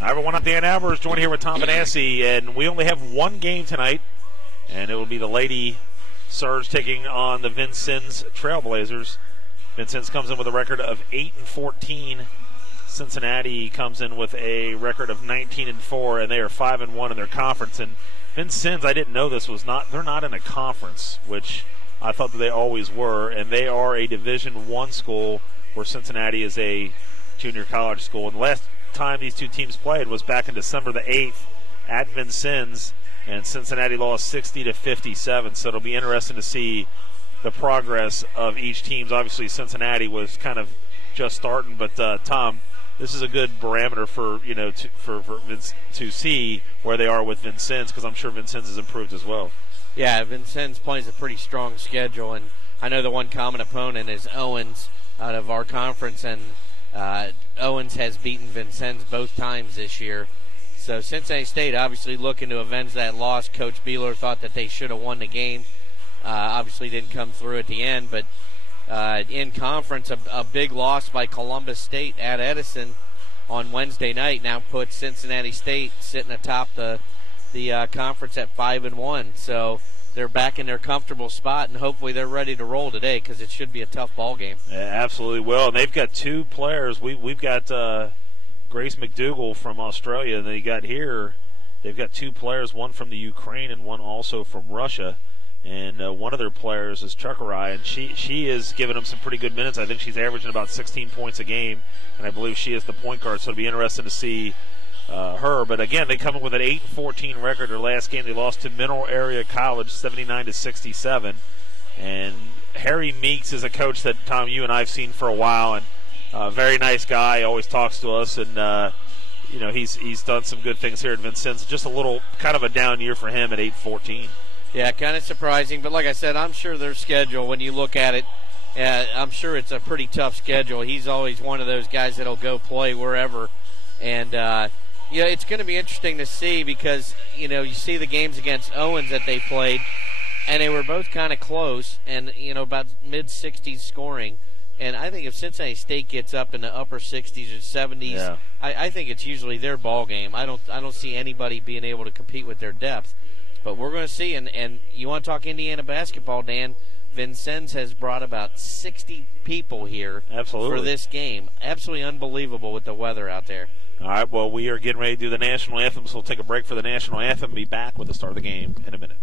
Hi, everyone. I'm Dan Albers, joined here with Tom Benassi, and we only have one game tonight, and it will be the Lady Surge taking on the Vincennes Trailblazers. Vincennes comes in with a record of 8-14. Cincinnati comes in with a record of 19-4, and they are 5-1 in their conference. And Vincennes, I didn't know this, they're not in a conference, which I thought that they always were, and they are a Division I school where Cincinnati is a junior college school. And the last time these two teams played was back in December the 8th at Vincennes, and Cincinnati lost 60-57. So it'll be interesting to see the progress of each team. Obviously, Cincinnati was kind of just starting, but Tom, this is a good barometer for to see where they are with Vincennes, because I'm sure Vincennes has improved as well. Yeah, Vincennes plays a pretty strong schedule, and I know the one common opponent is Owens out of our conference, and Owens has beaten Vincennes both times this year. So Cincinnati State obviously looking to avenge that loss. Coach Beeler thought that they should have won the game. Obviously didn't come through at the end, but in conference, a big loss by Columbus State at Edison on Wednesday night now puts Cincinnati State sitting atop the conference at 5-1. So they're back in their comfortable spot, and hopefully they're ready to roll today, because it should be a tough ball game. Yeah, absolutely will. And they've got two players. We've got Grace McDougall from Australia, and they've got two players, one from the Ukraine and one also from Russia. And one of their players is Chukarai, and she is giving them some pretty good minutes. I think she's averaging about 16 points a game, and I believe she is the point guard, so it'll be interesting to see her. But again, they come in with an 8-14 record. Their last game they lost to Mineral Area College 79-67. And Harry Meeks is a coach that, Tom, you and I have seen for a while, and a very nice guy, always talks to us, and he's done some good things here at Vincennes. Just a little kind of a down year for him at 8-14. Yeah, kind of surprising, but like I said, I'm sure their schedule, when you look at it, I'm sure it's a pretty tough schedule. He's always one of those guys that'll go play wherever, and it's going to be interesting to see, because you see the games against Owens that they played, and they were both kind of close, and about mid-60s scoring. And I think if Cincinnati State gets up in the upper 60s or 70s, yeah, I think it's usually their ball game. I don't see anybody being able to compete with their depth. But we're going to see, and you want to talk Indiana basketball, Dan, Vincennes has brought about 60 people here for this game. Absolutely unbelievable with the weather out there. All right, well, we are getting ready to do the national anthem, so we'll take a break for the national anthem and be back with the start of the game in a minute.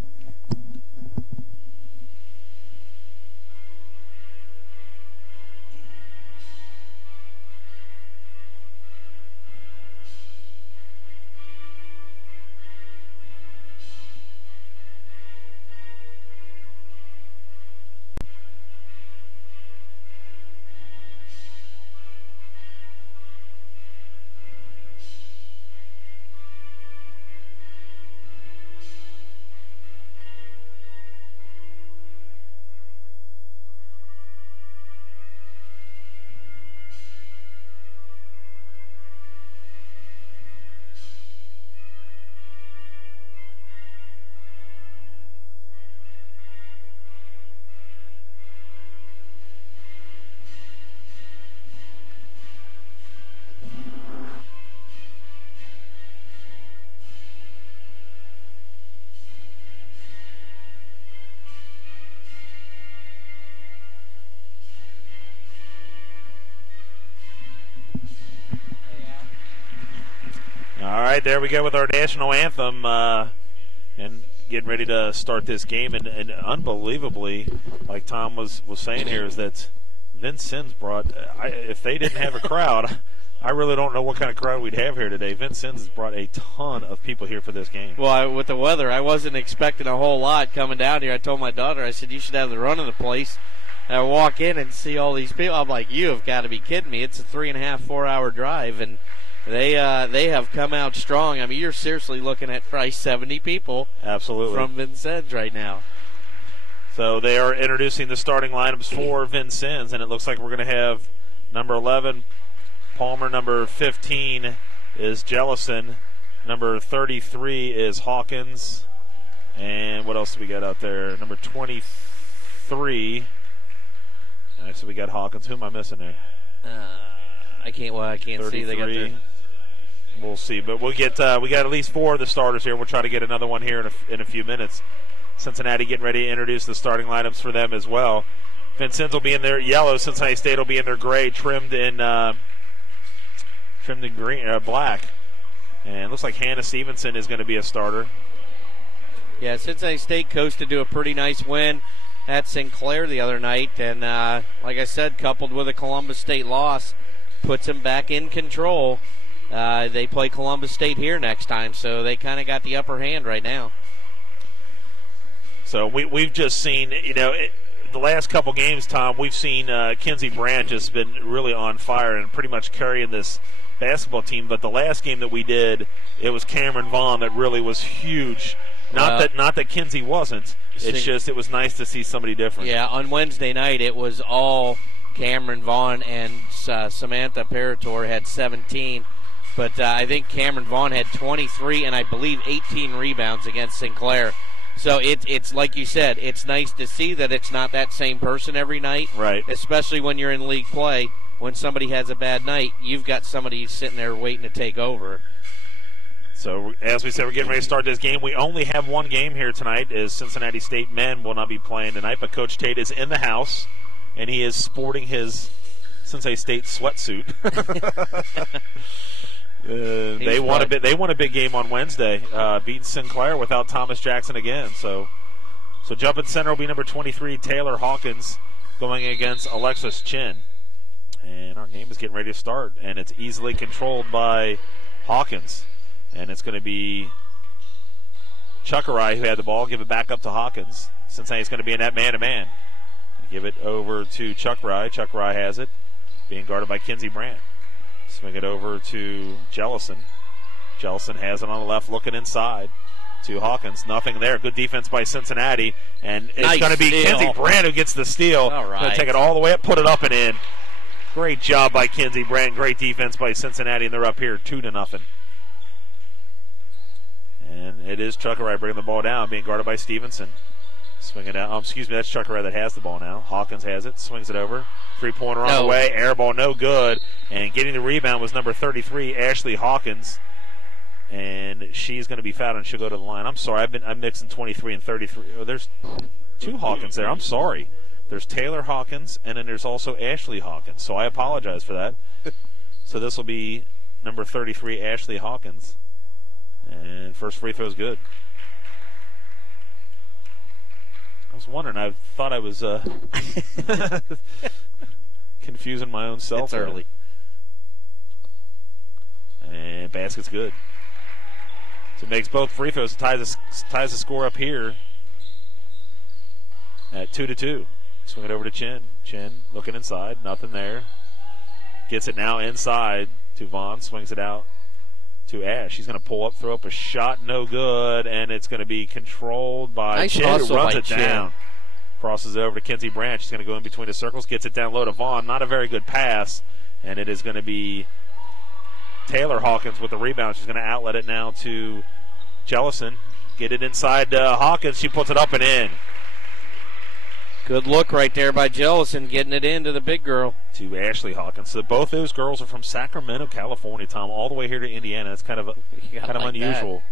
All right, there we go with our national anthem, and getting ready to start this game. And unbelievably, like Tom was saying here, is that Vincennes brought, if they didn't have a crowd, I really don't know what kind of crowd we'd have here today. Vincennes has brought a ton of people here for this game. Well, with the weather, I wasn't expecting a whole lot coming down here. I told my daughter, I said, you should have the run of the place. And I walk in and see all these people. I'm like, you have got to be kidding me. It's a 3.5, 4-hour drive, and they have come out strong. I mean, you're seriously looking at probably 70 people from Vincennes right now. So they are introducing the starting lineups for Vincennes, and it looks like we're going to have number 11, Palmer. Number 15 is Jellison. Number 33 is Hawkins. And what else do we got out there? Number 23. So we got Hawkins. Who am I missing there? I can't see. They got their we'll see. But we got at least 4 of the starters here. We'll try to get another one here in a few minutes. Cincinnati getting ready to introduce the starting lineups for them as well. Vincennes will be in their yellow. Cincinnati State will be in their gray, trimmed in green, black. And it looks like Hannah Stevenson is going to be a starter. Yeah, Cincinnati State coasted to a pretty nice win at Sinclair the other night. And like I said, coupled with a Columbus State loss, puts them back in control. They play Columbus State here next time, so they kind of got the upper hand right now. So we've just seen, the last couple games, Tom, we've seen Kinsey Brandt just been really on fire and pretty much carrying this basketball team. But the last game that we did, it was Cameron Vaughn that really was huge. Not that Kinsey wasn't. It's just it was nice to see somebody different. Yeah, on Wednesday night it was all Cameron Vaughn, and Samantha Parator had 17. But I think Cameron Vaughn had 23 and I believe 18 rebounds against Sinclair. So it's like you said, it's nice to see that it's not that same person every night. Right. Especially when you're in league play. When somebody has a bad night, you've got somebody sitting there waiting to take over. So, as we said, we're getting ready to start this game. We only have one game here tonight, as Cincinnati State men will not be playing tonight. But Coach Tate is in the house, and he is sporting his Cincinnati State sweatsuit. They won a big game on Wednesday, beating Sinclair without Thomas Jackson again. So jumping center will be number 23, Taylor Hawkins, going against Alexis Chin. And our game is getting ready to start, and it's easily controlled by Hawkins. And it's going to be Chuckerai who had the ball. Give it back up to Hawkins. Cincinnati's going to be in that man-to-man. Give it over to Chuckerai. Chuckerai has it, being guarded by Kinsey Brandt. Swing it over to Jellison. Jellison has it on the left, looking inside to Hawkins. Nothing there. Good defense by Cincinnati. And it's going to be Kinsey Brandt who gets the steal. All right. Going to take it all the way up, put it up and in. Great job by Kinsey Brandt. Great defense by Cincinnati, and they're up here 2-0. And it is Chuckerai bringing the ball down, being guarded by Stevenson. Swinging it out. That's Chuckerai that has the ball now. Hawkins has it, swings it over. Three-pointer on the way, air ball, no good. And getting the rebound was number 33, Ashley Hawkins. And she's going to be fouled, and she'll go to the line. I'm sorry, I'm mixing 23 and 33. Oh, there's 2 Hawkins there. I'm sorry. There's Taylor Hawkins, and then there's also Ashley Hawkins. So I apologize for that. So this will be number 33, Ashley Hawkins. And first free throw is good. I was wondering. I thought I was confusing my own self. It's early. And basket's good. So it makes both free throws. It ties the score up here at 2-2. Swing it over to Chin. Chin looking inside. Nothing there. Gets it now inside to Vaughn. Swings it out to Ash. He's going to pull up, throw up a shot. No good. And it's going to be controlled by Chin, who runs it down. Crosses it over to Kinsey Brandt. She's going to go in between the circles. Gets it down low to Vaughn. Not a very good pass. And it is going to be Taylor Hawkins with the rebound. She's going to outlet it now to Jellison. Get it inside Hawkins. She puts it up and in. Good look right there by Jellison, getting it into the big girl. To Ashley Hawkins. So both those girls are from Sacramento, California, Tom, all the way here to Indiana. It's kind of unusual.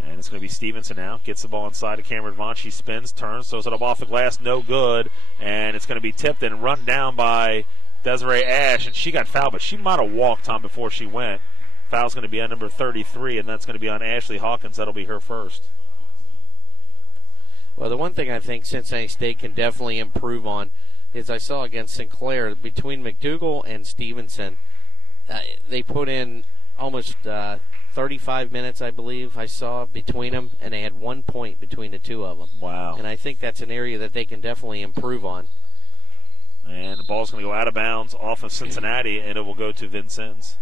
That. And it's going to be Stevenson now. Gets the ball inside to Cameron Vaughn. She spins, turns, throws it up off the glass. No good. And it's going to be tipped and run down by Desiree Ash. And she got fouled, but she might have walked, Tom, before she went. Foul's going to be on number 33, and that's going to be on Ashley Hawkins. That'll be her first. Well, the one thing I think Cincinnati State can definitely improve on is I saw against Sinclair, between McDougal and Stevenson, they put in almost 35 minutes, I believe, I saw between them, and they had 1 point between the two of them. Wow. And I think that's an area that they can definitely improve on. And the ball's going to go out of bounds off of Cincinnati, and it will go to Vincennes.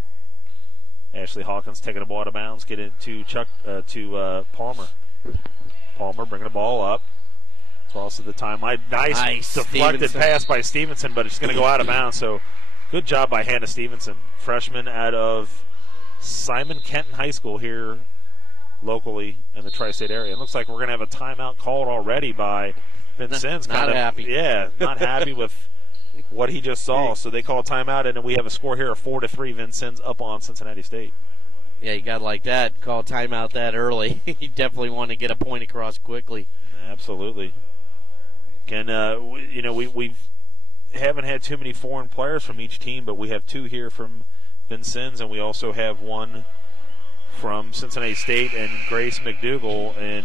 Ashley Hawkins taking the ball out of bounds, get it to Palmer. Palmer bringing the ball up. Crosses the timeline. Nice deflected pass by Stevenson, but it's going to go out of bounds. So good job by Hannah Stevenson, freshman out of Simon Kenton High School here locally in the tri-state area. It looks like we're going to have a timeout called already by Vincennes. Not happy. Yeah, not happy with what he just saw. So they call a timeout, and then we have a score here of 4-3. Vincennes up on Cincinnati State. Yeah, you got like that. Call timeout that early. You definitely want to get a point across quickly. Absolutely. We haven't had too many foreign players from each team, but we have 2 here from Vincennes, and we also have 1 from Cincinnati State and Grace McDougall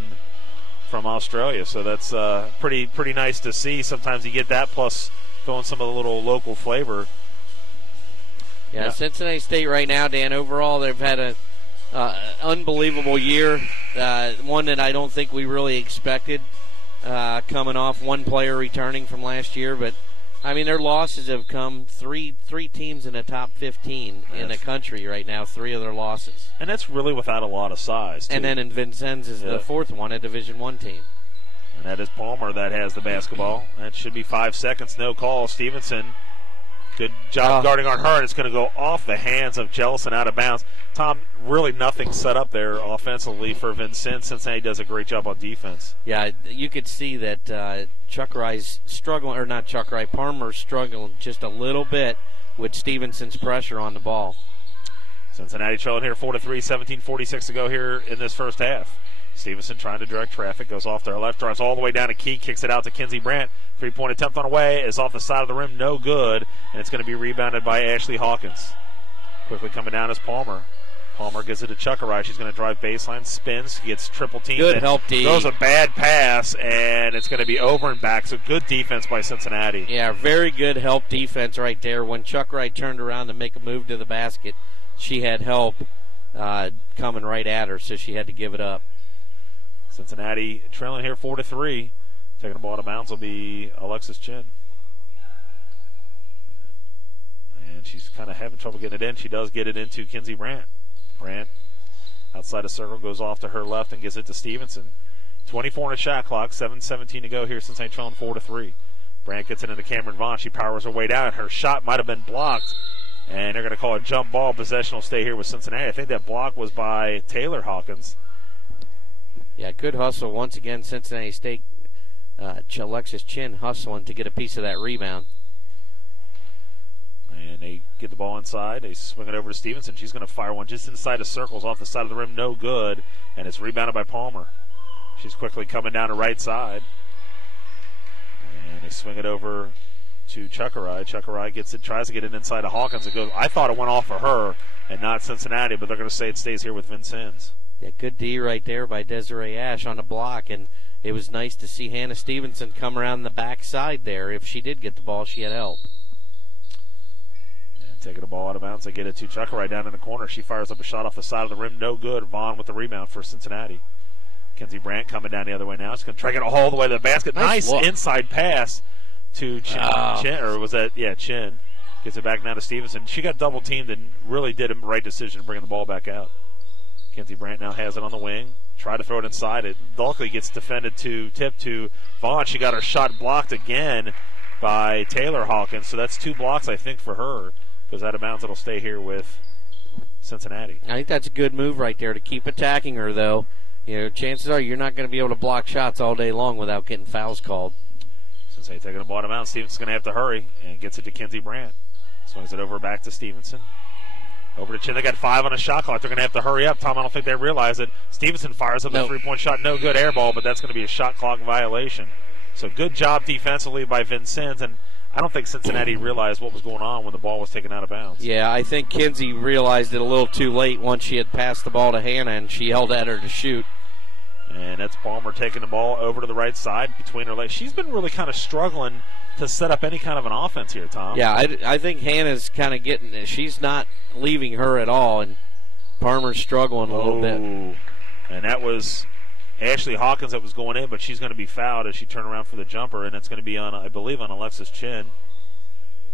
from Australia. So that's pretty nice to see. Sometimes you get that, plus throwing some of the little local flavor. Yeah, Cincinnati State right now, Dan, overall they've had an unbelievable year, one that I don't think we really expected, coming off 1 player returning from last year. But, I mean, their losses have come three teams in the top 15 in the country right now, 3 of their losses. And that's really without a lot of size, too. And then in Vincennes is the 4th one, a Division I team. And that is Palmer that has the basketball. That should be 5 seconds, no call. Stevenson, good job guarding on her, and it's going to go off the hands of Jellison out of bounds. Tom, really nothing set up there offensively for Vincennes. Cincinnati does a great job on defense. Yeah, you could see that Chuck Rye's struggling, or not Chuck Rye, Palmer's struggling just a little bit with Stevenson's pressure on the ball. Cincinnati trailing here 4-3, 17:46 to go here in this first half. Stevenson trying to direct traffic, goes off to her left, drives all the way down to Key, kicks it out to Kinsey Brandt. 3-point attempt on the way is off the side of the rim, no good, and it's going to be rebounded by Ashley Hawkins. Quickly coming down is Palmer. Palmer gives it to Chuckerai. She's going to drive baseline, spins, gets triple teamed. Good help, D. Throws a bad pass, and it's going to be over and back. So good defense by Cincinnati. Yeah, very good help defense right there. When Chuckerai turned around to make a move to the basket, she had help coming right at her, so she had to give it up. Cincinnati trailing here 4-3. Taking the ball out of bounds will be Alexis Chin. And she's kind of having trouble getting it in. She does get it into Kinsey Brandt. Brandt, outside the circle, goes off to her left and gives it to Stevenson. 24 on the shot clock, 7:17 to go here. Cincinnati trailing 4-3. Brandt gets it into Cameron Vaughn. She powers her way down. Her shot might have been blocked, and they're going to call a jump ball. Possession will stay here with Cincinnati. I think that block was by Taylor Hawkins. Yeah, good hustle once again. Cincinnati State, Alexis Chin hustling to get a piece of that rebound. And they get the ball inside. They swing it over to Stevenson. She's going to fire one just inside the circles, off the side of the rim, no good. And it's rebounded by Palmer. She's quickly coming down the right side. And they swing it over to Chuckerai. Chuckerai gets it, tries to get it inside of Hawkins. It goes. I thought it went off for her and not Cincinnati, but they're going to say it stays here with Vincennes. Yeah, good D right there by Desiree Ash on the block, and it was nice to see Hannah Stevenson come around the backside there. If she did get the ball, she had help. And taking the ball out of bounds, they get it to Chuckerai down in the corner. She fires up a shot off the side of the rim, no good. Vaughn with the rebound for Cincinnati. Kinsey Brandt coming down the other way now. She's going to try to get it all the way to the basket. Nice inside pass to Chin, or was that, Chin. Gets it back now to Stevenson. She got double teamed and really did a right decision bringing the ball back out. Kinsey Brandt now has it on the wing. Try to throw it inside. It luckily gets defended to tip to Vaughn. She got her shot blocked again by Taylor Hawkins. So that's 2 blocks, I think, for her. Goes out of bounds. It'll stay here with Cincinnati. I think that's a good move right there to keep attacking her, though. You know, chances are you're not going to be able to block shots all day long without getting fouls called. Cincinnati taking the ball out of bounds. Stevenson's going to have to hurry and gets it to Kinsey Brandt. Swings it over back to Stevenson. Over to Chin. They got 5 on a shot clock. They're going to have to hurry up. Tom, I don't think they realize it. Stevenson fires up the 3-point shot. No good, air ball, but that's going to be a shot clock violation. So good job defensively by Vincennes, and I don't think Cincinnati realized what was going on when the ball was taken out of bounds. Yeah, I think Kinsey realized it a little too late once she had passed the ball to Hannah, and she held at her to shoot. And that's Palmer taking the ball over to the right side between her legs. She's been really kind of struggling to set up any kind of an offense here, Tom. Yeah, I think Hannah's kind of getting it. She's not leaving her at all, and Palmer's struggling a little bit. And that was Ashley Hawkins that was going in, but she's going to be fouled as she turned around for the jumper, and it's going to be on, I believe, on Alexis Chin.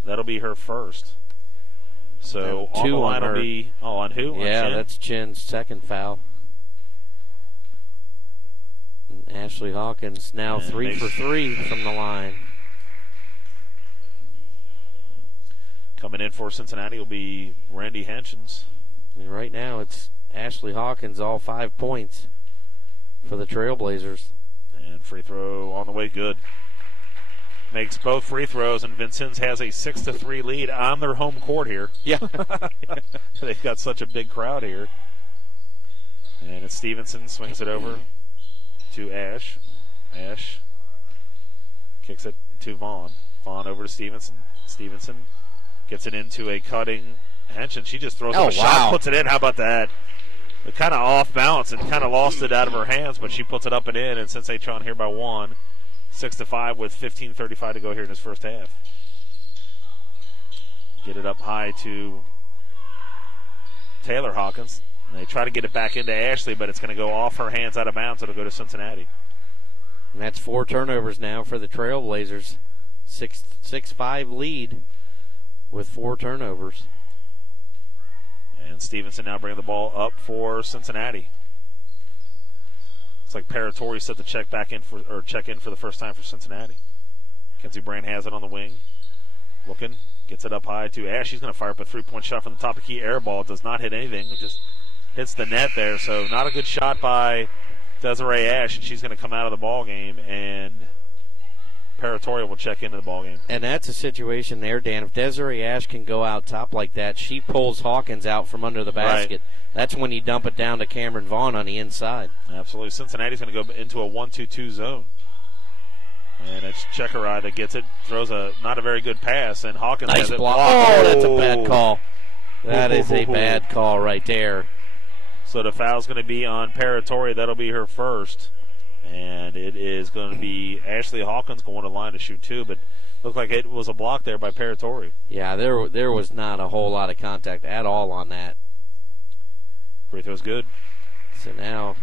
That'll be her first. So on the line will be, on who? Yeah, that's Chin's second foul. And Ashley Hawkins now 3 for 3 from the line. Coming in for Cincinnati will be Randy Henshins. Right now it's Ashley Hawkins, all 5 points for the Trailblazers. And free throw on the way, good. makes both free throws, and Vincennes has a 6-3 lead on their home court here. Yeah. They've got such a big crowd here. And it's Stevenson swings it over to Ash. Ash kicks it to Vaughn. Vaughn over to Stevenson. Stevenson gets it into a cutting Henson. She just throws up a shot, puts it in. How about that? It kind of off balance and kind of lost it out of her hands, but she puts it up and in. And Cincinnati Tron here by 1, 6-5 with 15:35 to go here in this first half. Get it up high to Taylor Hawkins. And they try to get it back into Ashley, but it's going to go off her hands out of bounds. It'll go to Cincinnati. And that's 4 turnovers now for the Trailblazers. 6-5 lead with 4 turnovers. And Stevenson now bringing the ball up for Cincinnati. It's like Paratori set the check in for the first time for Cincinnati. Kenzie Brand has it on the wing. Looking, gets it up high to Ash. She's going to fire up a 3-point shot from the top of key. Air ball does not hit anything. It just hits the net there. So not a good shot by Desiree Ash, and she's going to come out of the ball game, and Paratori will check into the ball game. And that's a situation there, Dan. If Desiree Ash can go out top like that, she pulls Hawkins out from under the basket. Right. That's when you dump it down to Cameron Vaughn on the inside. Absolutely. Cincinnati's going to go into a 1-2-2 zone. And it's Chekarai that gets it, throws not a very good pass, and Hawkins has it blocked. Oh, that's a bad call. That is a bad call right there. So the foul's going to be on Paratori. That'll be her first. And it is going to be Ashley Hawkins going to line to shoot 2, but looked like it was a block there by Paratori. Yeah, there was not a whole lot of contact at all on that. Free throw's good. So now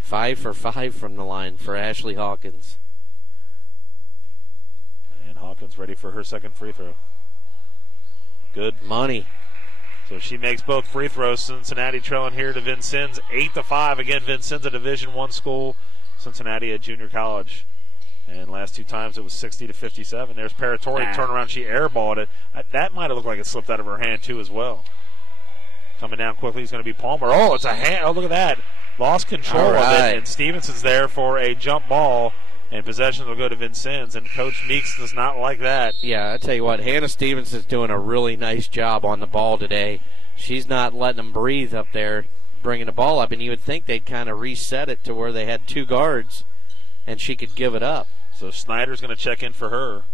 5 for 5 from the line for Ashley Hawkins. And Hawkins ready for her second free throw. Good. Money. So she makes both free throws. Cincinnati trailing here to Vincennes 8-5. Again, Vincennes a Division I school. Cincinnati at junior college. And last 2 times it was 60-57. There's Paratori, turnaround, she airballed it. That might have looked like it slipped out of her hand too as well. Coming down quickly is going to be Palmer. Oh, it's a hand. Oh, look at that. Lost control of it. And Stevenson's there for a jump ball. And possession will go to Vincennes. And Coach Meeks does not like that. Yeah, I tell you what, Hannah Stevenson's doing a really nice job on the ball today. She's not letting them breathe up there, bringing the ball up, and you would think they'd kind of reset it to where they had 2 guards and she could give it up. So Snyder's going to check in for her,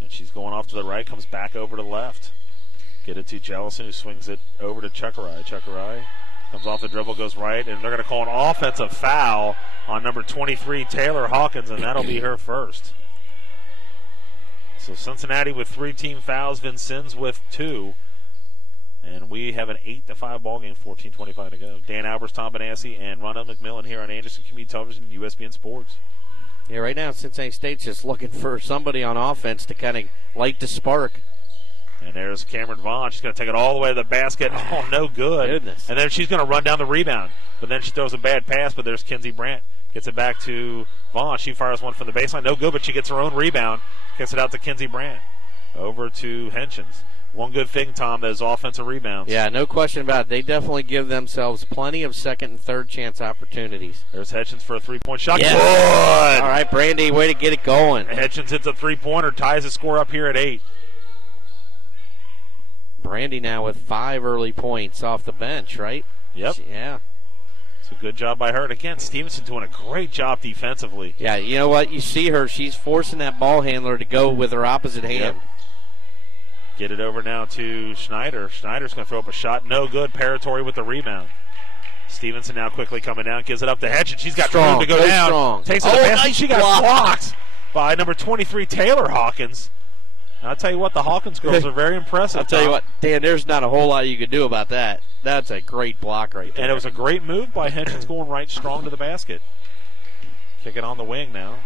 and she's going off to the right, comes back over to the left. Get it to Jellison, who swings it over to Chekarai. Chekarai comes off the dribble, goes right, and they're going to call an offensive foul on number 23, Taylor Hawkins, and that'll be her first. So Cincinnati with 3 team fouls, Vincennes with 2. And we have an 8-5 ball game, 14:25 to go. Dan Albers, Tom Benassi, and Ron McMillan here on Anderson Community Television and USBN Sports. Yeah, right now Cincinnati State's just looking for somebody on offense to kind of light the spark. And there's Cameron Vaughn. She's going to take it all the way to the basket. Oh, no good. Goodness. And then she's going to run down the rebound. But then she throws a bad pass, but there's Kenzie Brandt. Gets it back to Vaughn. She fires one from the baseline. No good, but she gets her own rebound. Gets it out to Kenzie Brandt. Over to Henshins. One good thing, Tom, is offensive rebounds. Yeah, no question about it. They definitely give themselves plenty of second and third chance opportunities. There's Hedgens for a 3-point shot. Yes. Good! All right, Brandy, way to get it going. Hedgens hits a 3-pointer, ties the score up here at 8. Brandy now with 5 early points off the bench, right? Yep. Yeah. It's a good job by her. And again, Stevenson doing a great job defensively. Yeah, you know what? You see her. She's forcing that ball handler to go with her opposite hand. Yep. Get it over now to Schneider. Schneider's going to throw up a shot. No good. Paratori with the rebound. Stevenson now quickly coming down. Gives it up to Hedges. She's got room to go down. Strong. Takes it to the basket. Nice, she got blocked by number 23, Taylor Hawkins. And I'll tell you what, the Hawkins girls are very impressive. I'll tell you what, Dan, there's not a whole lot you could do about that. That's a great block right there. And it was a great move by Hedges going right strong to the basket. Kick it on the wing now.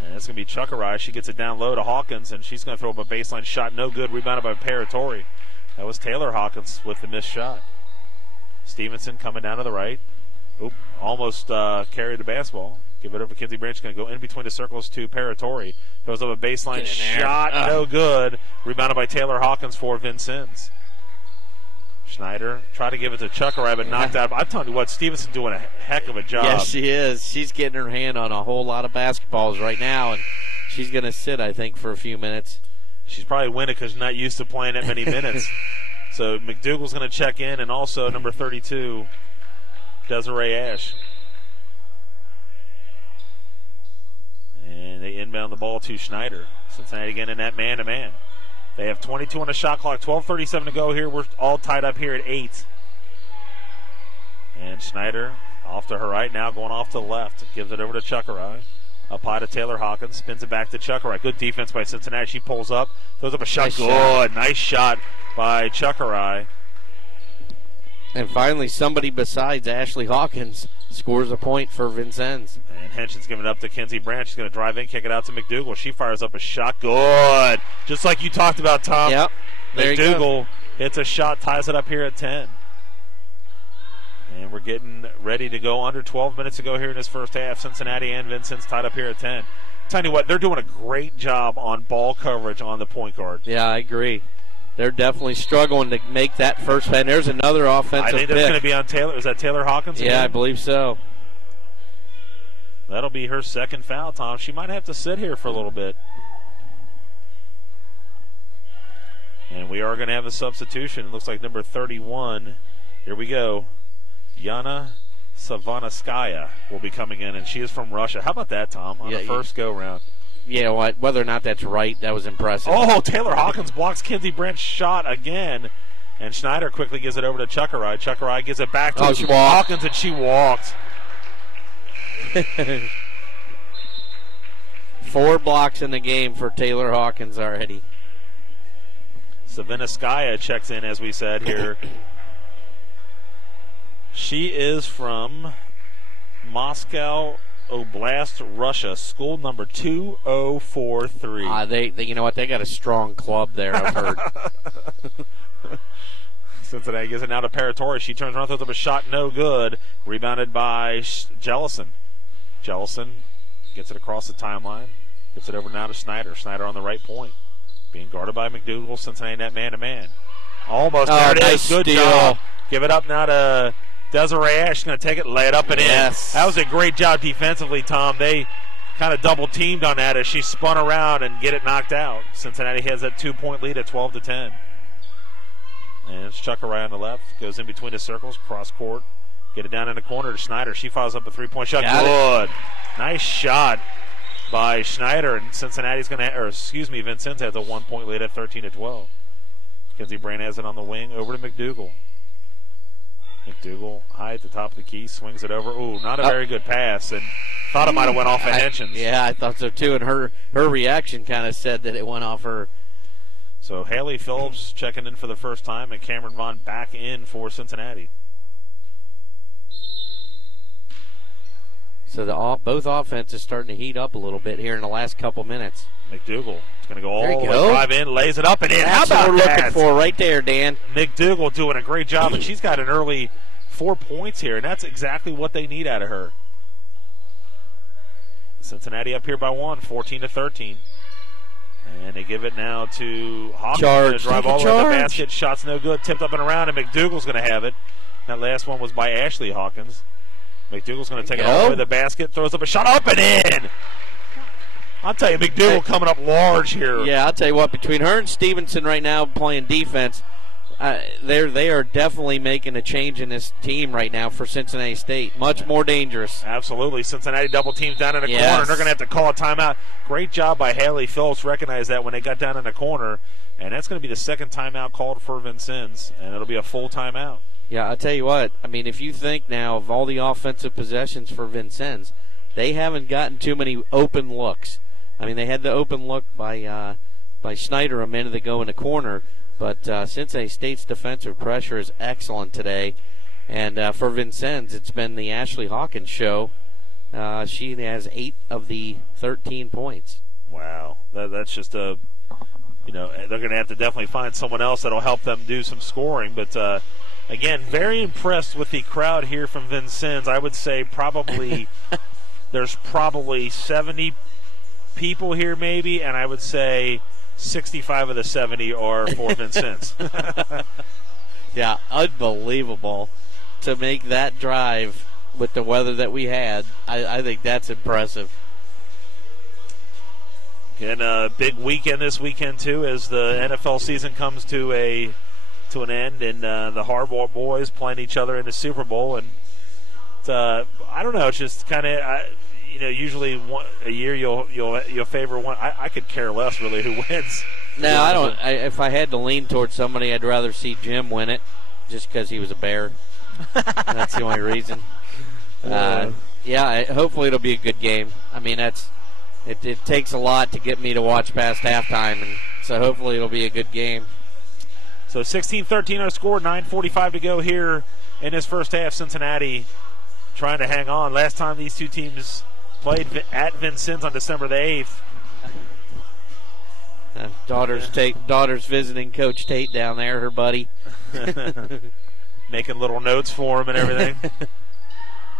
And it's going to be Chekarai. She gets it down low to Hawkins, and she's going to throw up a baseline shot. No good. Rebounded by Paratori. That was Taylor Hawkins with the missed shot. Stevenson coming down to the right. Oop, almost carried the basketball. Give it over to Kenzie Branch. She's going to go in between the circles to Paratori. Throws up a baseline shot. No good. Rebounded by Taylor Hawkins for Vincennes. Schneider tried to give it to Chekarai, but knocked out. I'm telling you what, Stevenson's doing a heck of a job. Yes, she is. She's getting her hand on a whole lot of basketballs right now, and she's going to sit, I think, for a few minutes. She's probably winning because she's not used to playing that many minutes. So McDougal's going to check in, and also number 32, Desiree Ash. And they inbound the ball to Schneider. Cincinnati again in that man-to-man. They have 22 on the shot clock, 12:37 to go here. We're all tied up here at 8. And Schneider off to her right now, going off to the left. Gives it over to Chuckerai. Up high to Taylor Hawkins. Spins it back to Chuckerai. Good defense by Cincinnati. She pulls up. Throws up a shot. Good. Nice shot by Chuckerai. And finally, somebody besides Ashley Hawkins scores a point for Vincennes. And Henshin's giving it up to Kenzie Branch. She's going to drive in, kick it out to McDougal. She fires up a shot. Good. Just like you talked about, Tom. Yep. There McDougal hits a shot, ties it up here at 10. And we're getting ready to go under 12 minutes to go here in this first half. Cincinnati and Vincennes tied up here at 10. Tell you what, they're doing a great job on ball coverage on the point guard. Yeah, I agree. They're definitely struggling to make that first pass. There's another offensive I think that's going to be on Taylor. Is that Taylor Hawkins again? Yeah, I believe so. That'll be her second foul, Tom. She might have to sit here for a little bit. And we are going to have a substitution. It looks like number 31. Here we go. Yana Savanskaya will be coming in, and she is from Russia. How about that, Tom, on the first go-round? Yeah, whether or not that's right, that was impressive. Oh, Taylor Hawkins blocks Kenzie Brent's shot again, and Schneider quickly gives it over to Chuckerai. Chuckerai gives it back to Hawkins, and she walked. 4 blocks in the game for Taylor Hawkins already. Savanskaya checks in, as we said here. She is from Moscow Oblast, Russia, school number 2043. They you know what? They got a strong club there, I've heard. Cincinnati gives it now to Paratori. She turns around, throws up a shot, no good. Rebounded by Jellison. Jellison gets it across the timeline. Gets it over now to Schneider. Schneider on the right point. Being guarded by McDougal. Cincinnati net man-to-man. Almost there it is. Good job. Give it up now to Desiree Ash. Going to take it, lay it up and in. That was a great job defensively, Tom. They kind of double-teamed on that as she spun around and get it knocked out. Cincinnati has that 2-point lead at 12-10. And it's Chuckerai on the left. Goes in between the circles, cross court. Get it down in the corner to Schneider. She fouls up a 3-point shot. Good. Nice shot by Schneider. And Cincinnati's going to, Vincennes has a 1-point lead at 13-12. Kenzie Brand has it on the wing over to McDougal. McDougal high at the top of the key, swings it over. Ooh, not a very good pass, and thought it might have went off of Henshin's. Yeah, I thought so too, and her reaction kind of said that it went off her. So Haley Phillips checking in for the first time, and Cameron Vaughn back in for Cincinnati. So both offenses starting to heat up a little bit here in the last couple minutes. McDougal is going to go all the way, drive in, lays it up and in. How about what we're looking for right there, Dan? McDougal doing a great job, and she's got an early 4 points here, and that's exactly what they need out of her. Cincinnati up here by 1, 14-13. And they give it now to Hawkins to drive all the way to the basket. Shot's no good. Tipped up and around, and McDougal's going to have it. That last one was by Ashley Hawkins. McDougal's going to take it all the way to the basket. Throws up a shot up and in. I'll tell you, McDougal coming up large here. Yeah, I'll tell you what. Between her and Stevenson right now playing defense, they are definitely making a change in this team right now for Cincinnati State. Much more dangerous. Absolutely. Cincinnati double teams down in the corner, and they're going to have to call a timeout. Great job by Haley Phillips. Recognized that when they got down in the corner, and that's going to be the second timeout called for Vincennes, and it'll be a full timeout. Yeah, I'll tell you what. I mean, if you think now of all the offensive possessions for Vincennes, they haven't gotten too many open looks. I mean, they had the open look by Schneider a minute ago in the corner, but Cincinnati State's defensive pressure is excellent today. And for Vincennes, it's been the Ashley Hawkins show. She has 8 of the 13 points. Wow. That's just they're going to have to definitely find someone else that'll help them do some scoring. But, again, very impressed with the crowd here from Vincennes. I would say there's probably 70 people here maybe, and I would say 65 of the 70 are for Vincennes. Yeah, unbelievable to make that drive with the weather that we had. I think that's impressive. And a big weekend this weekend, too, as the NFL season comes to an end, and the Harbaugh boys playing each other in the Super Bowl. And it's, I don't know, it's just kind of, usually a year you'll favor one. I could care less, really, who wins. No, I don't. If I had to lean towards somebody, I'd rather see Jim win it just because he was a Bear. That's the only reason. Hopefully it'll be a good game. I mean, it takes a lot to get me to watch past halftime, and so hopefully it'll be a good game. So 16-13 our score, 9:45 to go here in this first half. Cincinnati trying to hang on. Last time these two teams played at Vincennes on December the 8th. Daughter's visiting Coach Tate down there, her buddy. Making little notes for him and everything.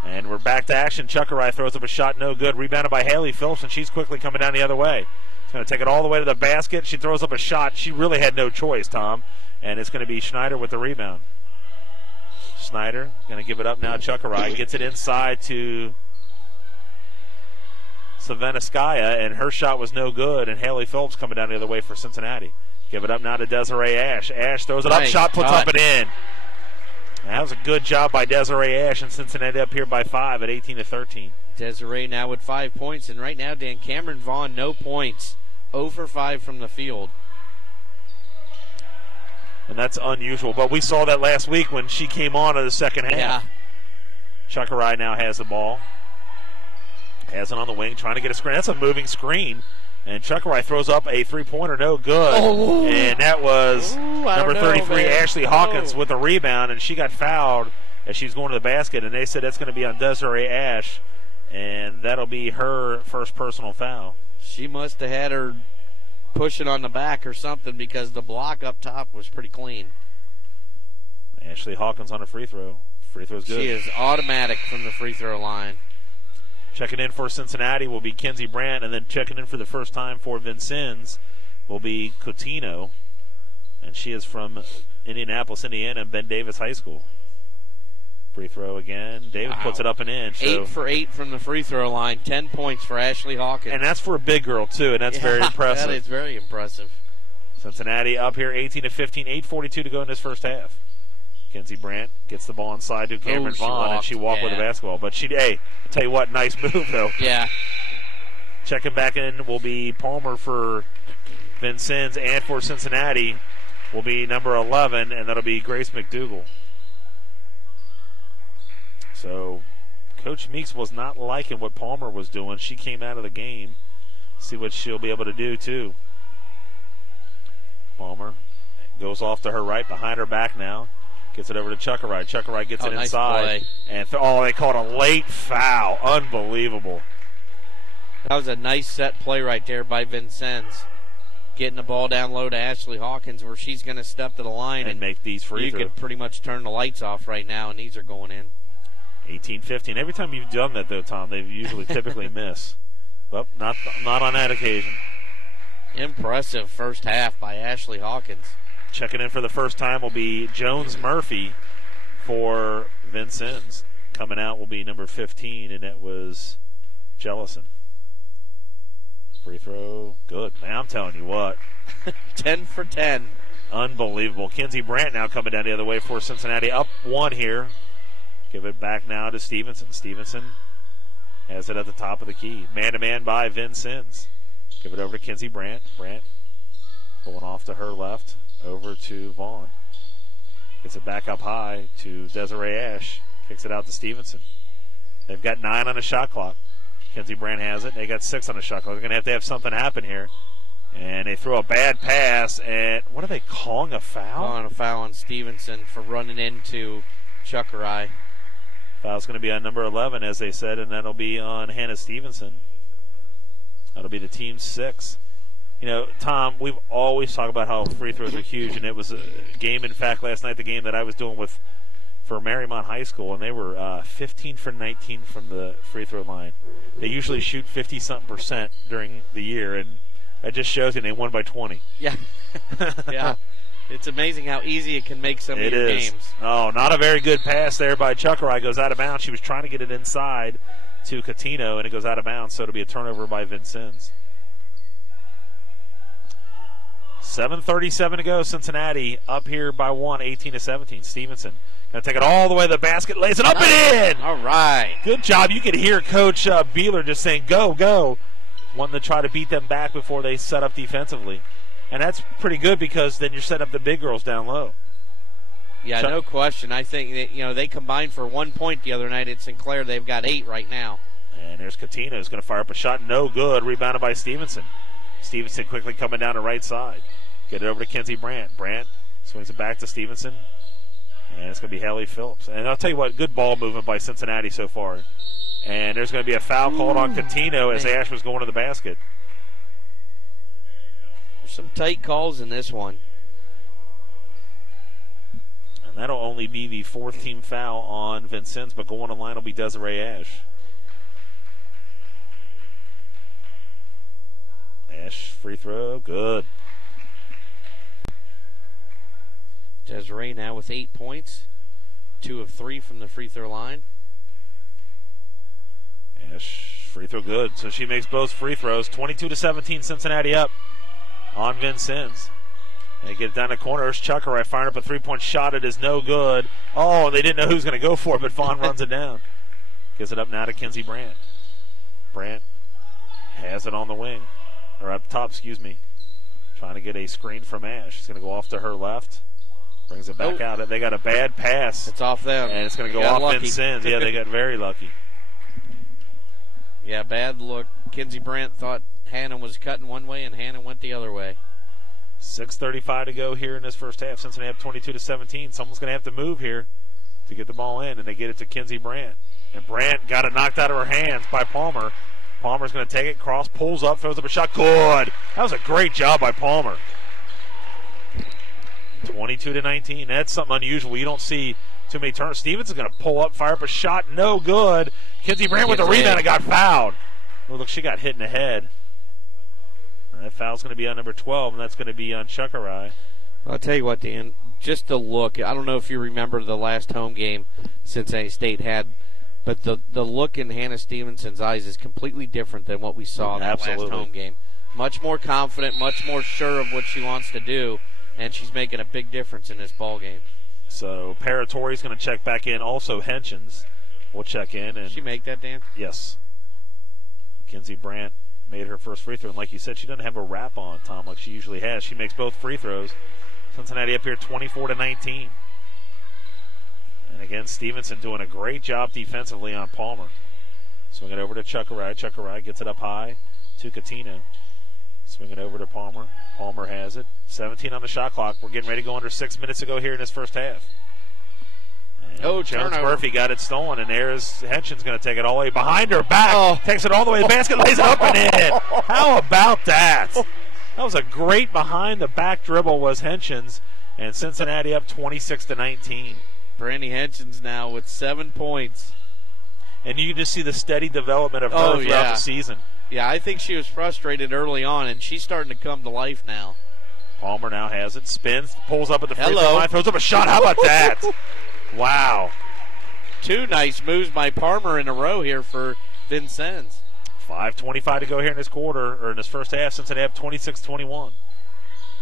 And we're back to action. Chuckerai throws up a shot, no good. Rebounded by Haley Phillips, and she's quickly coming down the other way. She's going to take it all the way to the basket. She throws up a shot. She really had no choice, Tom. And it's going to be Schneider with the rebound. Schneider going to give it up now. Chuckerai gets it inside to Savannahskaya, and her shot was no good. And Haley Phillips coming down the other way for Cincinnati. Give it up now to Desiree Ash. Ash throws it up. Shot puts up and in. That was a good job by Desiree Ash, and Cincinnati up here by 5 at 18-13. Desiree now with 5 points, and right now, Dan, Cameron Vaughn, no points. 0 for 5 from the field. And that's unusual, but we saw that last week when she came on in the second half. Yeah. Chuckerai now has the ball. Has it on the wing, trying to get a screen. That's a moving screen. And Chuckerai throws up a three-pointer, no good. Oh. And that was number 33, Ashley Hawkins, with a rebound, and she got fouled as she was going to the basket. And they said that's going to be on Desiree Ash, and that'll be her first personal foul. She must have had her pushing on the back or something, because the block up top was pretty clean. Ashley Hawkins on a free throw. Free throw's good. She is automatic from the free throw line. Checking in for Cincinnati will be Kenzie Brandt, and then checking in for the first time for Vincennes will be Coutinho, and she is from Indianapolis, Indiana, and Ben Davis High School. Free throw again. Davis puts it up and in. 8 for 8 from the free throw line. 10 points for Ashley Hawkins. And that's for a big girl, too, and that's very impressive. That is very impressive. Cincinnati up here 18-15, 8:42 to go in this first half. Kenzie Brandt gets the ball inside to Cameron Vaughn, and she walked with the basketball. But I'll tell you what, nice move, though. Yeah. Checking back in will be Palmer for Vincennes, and for Cincinnati will be number 11, and that'll be Grace McDougal. So Coach Meeks was not liking what Palmer was doing. She came out of the game. See what she'll be able to do, too. Palmer goes off to her right, behind her back now. Gets it over to Chuckerai. Chuckerai gets it inside. Nice play. And they called a late foul. Unbelievable. That was a nice set play right there by Vincennes. Getting the ball down low to Ashley Hawkins, where she's going to step to the line and make these free throws. You could pretty much turn the lights off right now, and these are going in. 18-15. Every time you've done that, though, Tom, they usually typically miss. But not on that occasion. Impressive first half by Ashley Hawkins. Checking in for the first time will be Jones Murphy for Vincennes. Coming out will be number 15, and that was Jellison. Free throw, good. Man, I'm telling you what. 10 for 10. Unbelievable. Kenzie Brandt now coming down the other way for Cincinnati. Up one here. Give it back now to Stevenson. Stevenson has it at the top of the key. Man-to-man by Vincennes. Give it over to Kenzie Brandt. Brandt going off to her left. Over to Vaughn. Gets it back up high to Desiree Ash. Kicks it out to Stevenson. They've got 9 on the shot clock. Kenzie Brandt has it. They got 6 on the shot clock. They're going to have something happen here. And they throw a bad pass. And what are they calling, a foul? Calling a foul on Stevenson for running into Chuckerai. Foul's going to be on number 11, as they said, and that'll be on Hannah Stevenson. That'll be the team's 6. You know, Tom, we've always talked about how free throws are huge, and it was a game, in fact, last night, the game that I was doing for Marymount High School, and they were 15 for 19 from the free throw line. They usually shoot 50-something% during the year, and that just shows you they won by 20. Yeah. Yeah. It's amazing how easy it can make some of your games. Oh, not a very good pass there by Chuckerai. Goes out of bounds. She was trying to get it inside to Coutinho, and it goes out of bounds, so it'll be a turnover by Vincennes. 7:37 to go. Cincinnati up here by 1, 18-17. Stevenson going to take it all the way to the basket, lays it up and in. All right. Good job. You could hear Coach Beeler just saying, go, go, wanting to try to beat them back before they set up defensively. And that's pretty good because then you're setting up the big girls down low. Yeah, no question. I think that, they combined for 1 point the other night at Sinclair. They've got 8 right now. And there's Katina who's going to fire up a shot. No good. Rebounded by Stevenson. Stevenson quickly coming down the right side. Get it over to Kenzie Brandt. Brandt swings it back to Stevenson. And it's going to be Haley Phillips. And I'll tell you what, good ball movement by Cincinnati so far. And there's going to be a foul called on Catino as Ash was going to the basket. There's some tight calls in this one. And that'll only be the 4th team foul on Vincennes, but going on the line will be Desiree Ash. Ash, free throw, good. Desiree now with 8 points, 2 of 3 from the free throw line. Ash, free throw good. So she makes both free throws. 22-17, Cincinnati up on Vincennes. They get it down the corner. There's Chuckeray firing up a 3-point shot. It is no good. Oh, they didn't know who was going to go for it, but Vaughn runs it down. Gives it up now to Kenzie Brandt. Brandt has it on the wing, or up top, excuse me. Trying to get a screen from Ash. She's going to go off to her left. Brings it back out. They got a bad pass. It's off them. And it's going to go off Vincennes. Yeah, they got very lucky. Yeah, bad look. Kenzie Brandt thought Hannah was cutting one way, and Hannah went the other way. 6:35 to go here in this first half. Cincinnati up 22-17. Someone's going to have to move here to get the ball in, and they get it to Kenzie Brandt. And Brandt got it knocked out of her hands by Palmer. Palmer's going to take it, cross, pulls up, throws up a shot. Good. That was a great job by Palmer. 22-19. That's something unusual. You don't see too many turns. Stevens is going to pull up, fire up a shot. No good. Kenzie Brandt with the rebound and got fouled. Oh, look, she got hit in the head. And that foul's going to be on number 12, and that's going to be on Chuckeray. I'll tell you what, Dan, just the look. I don't know if you remember the last home game Cincinnati State had, but the look in Hannah Stevenson's eyes is completely different than what we saw in that last home game. Much more confident, much more sure of what she wants to do, and she's making a big difference in this ball game. So Paratori's going to check back in. Also Henchins will check in. And did she make that, Dan? Yes. Kenzie Brandt made her first free throw. And like you said, she doesn't have a wrap on, Tom, like she usually has. She makes both free throws. Cincinnati up here 24-19. And again, Stevenson doing a great job defensively on Palmer. Swing it over to Chuckeray. Chuckeray gets it up high to Catino. Swing it over to Palmer. Palmer has it. 17 on the shot clock. We're getting ready to go under 6 minutes to go here in this first half. And Jones-Murphy got it stolen, and there's Henchins going to take it all the way behind her back. Takes it all the way to the basket, lays it up and in. How about that? That was a great behind-the-back dribble was Henchins, and Cincinnati up 26-19. Brandy Henchins now with 7 points. And you can just see the steady development of her throughout the season. Yeah, I think she was frustrated early on, and she's starting to come to life now. Palmer now has it, spins, pulls up at the free throw line, throws up a shot. How about that? Wow. 2 nice moves by Palmer in a row here for Vincennes. 5:25 to go here in this quarter, or in this first half, since they have 26-21.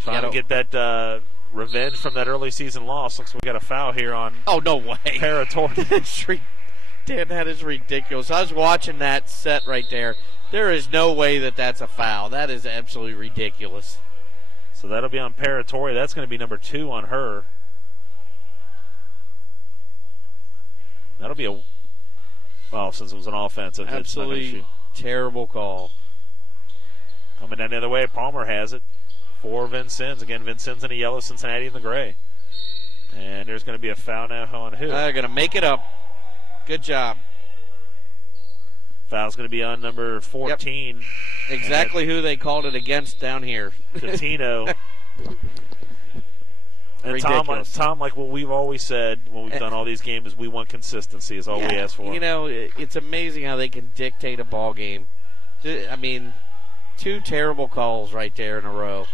Trying to get that revenge from that early season loss. Looks like we got a foul here on no way. Paratori. Dan, that is ridiculous. I was watching that set right there. There is no way that that's a foul. That is absolutely ridiculous. So that'll be on Paratori. That's going to be number 2 on her. That'll be since it was an offensive. Absolutely terrible call. Coming down the other way, Palmer has it for Vincennes. Again, Vincennes in the yellow, Cincinnati in the gray. And there's going to be a foul now on who? They're going to make it up. Good job. Foul's going to be on number 14. Yep. Exactly who they called it against down here. Catino. And Tom, like what we've always said when we've done all these games, is we want consistency is all we ask for. You know, it's amazing how they can dictate a ball game. I mean, 2 terrible calls right there in a row.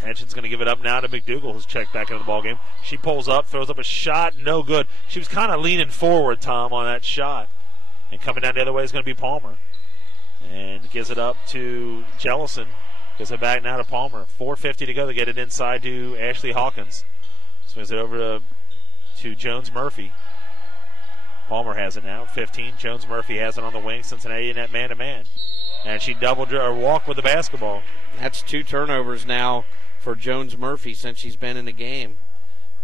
Henchins going to give it up now to McDougal, who's checked back into the ball game. She pulls up, throws up a shot, no good. She was kind of leaning forward, Tom, on that shot. And coming down the other way is going to be Palmer. And gives it up to Jellison. Gives it back now to Palmer. 4:50 to go. They get it inside to Ashley Hawkins. Swings it over to Jones Murphy. Palmer has it now. 15. Jones Murphy has it on the wing. Cincinnati in that man-to-man. And she doubled or walked with the basketball. That's 2 turnovers now for Jones Murphy since she's been in the game.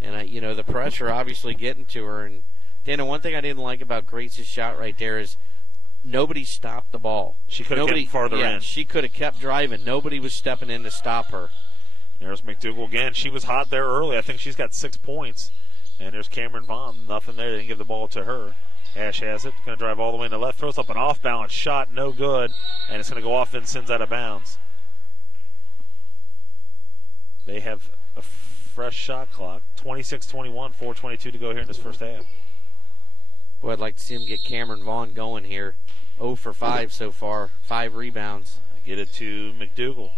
And, the pressure obviously getting to her. And, Dana, one thing I didn't like about Grace's shot right there is nobody stopped the ball. She could have kept farther in. She could have kept driving. Nobody was stepping in to stop her. There's McDougal again. She was hot there early. I think she's got 6 points. And there's Cameron Vaughn. Nothing there. They didn't give the ball to her. Ash has it. Going to drive all the way in the left. Throws up an off-balance shot. No good. And it's going to go off Vincennes out of bounds. They have a fresh shot clock. 26-21. 4:22 to go here in this first half. Boy, I'd like to see him get Cameron Vaughn going here. 0 for 5 so far. 5 rebounds. Get it to McDougal.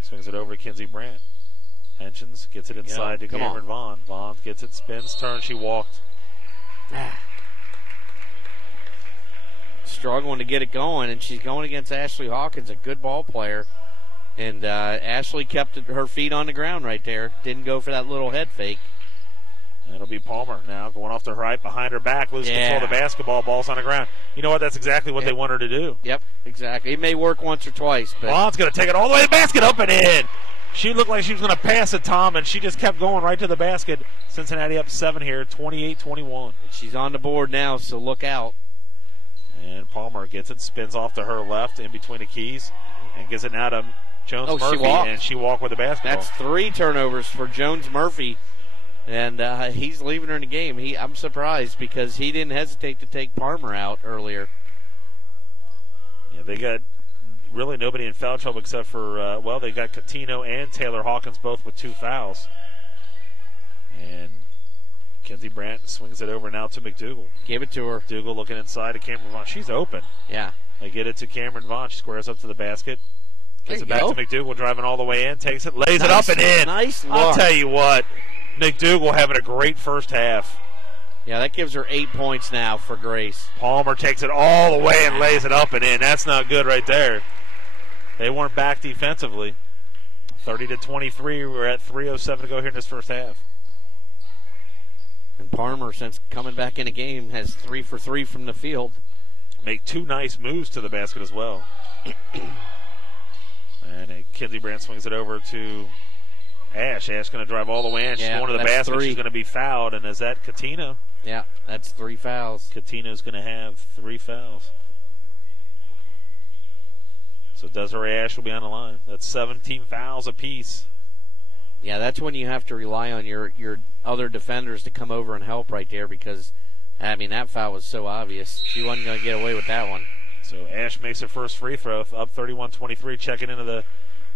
Swings it over to Kinsey Brandt. Henshins gets it inside to Cameron Vaughn. Vaughn gets it, spins, turns, she walked. Struggling to get it going, and she's going against Ashley Hawkins, a good ball player. And Ashley kept her feet on the ground right there. Didn't go for that little head fake. It'll be Palmer now going off to her right, behind her back, losing control of the basketball. Ball's on the ground. You know what? That's exactly what they want her to do. Yep, exactly. It may work once or twice. But Vaughn's going to take it all the way to the basket, up and in. She looked like she was going to pass it, Tom, and she just kept going right to the basket. Cincinnati up 7 here, 28-21. She's on the board now, so look out. And Palmer gets it, spins off to her left in between the keys, and gives it now to Jones Murphy, and she walked with the basketball. That's 3 turnovers for Jones Murphy, and he's leaving her in the game. I'm surprised because he didn't hesitate to take Palmer out earlier. Yeah, they got really nobody in foul trouble except for, they got Catino and Taylor Hawkins both with 2 fouls. And Kinsey Brandt swings it over now to McDougal. Give it to her. McDougal looking inside to Cameron Vaughn. She's open. Yeah. They get it to Cameron Vaughn. She squares up to the basket. Gets it back to McDougal, driving all the way in. Takes it, lays it up and in. Nice look. I'll tell you what, McDougal having a great first half. Yeah, that gives her 8 points now for Grace. Palmer takes it all the way and lays it up and in. That's not good right there. They weren't back defensively. 30-23. We're at 3:07 to go here in this first half. And Palmer, since coming back in the game, has 3 for 3 from the field. Make 2 nice moves to the basket as well. And Kinsey Brandt swings it over to Ash. Ash going to drive all the way in. She's going to the basket. 3. She's going to be fouled. And is that Catino? Yeah, that's 3 fouls. Catino's going to have 3 fouls. So Desiree Ash will be on the line. That's 17 fouls apiece. Yeah, that's when you have to rely on your other defenders to come over and help right there because, that foul was so obvious. She wasn't going to get away with that one. So Ash makes her first free throw, up 31-23. Checking into the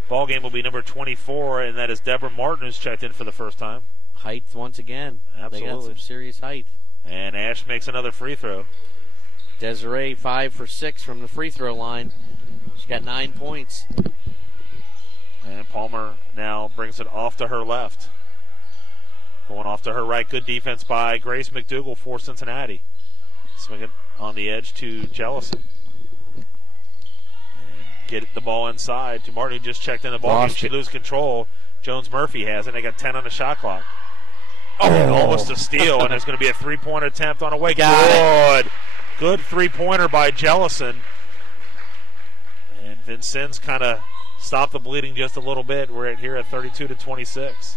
ball game will be number 24, and that is Deborah Martin, who's checked in for the first time. Height once again. Absolutely. They got some serious height. And Ash makes another free throw. Desiree 5 for 6 from the free throw line. She's got 9 points. And Palmer now brings it off to her left. Going off to her right. Good defense by Grace McDougal for Cincinnati. Swinging on the edge to Jellison. And get the ball inside to Martin, who just checked in the ball game. She loses control. Jones Murphy has it. They got 10 on the shot clock. Almost a steal, and there's going to be a three-point attempt on a way. Good three-pointer by Jellison. And Vincennes kind of stopped the bleeding just a little bit. We're here at 32-26.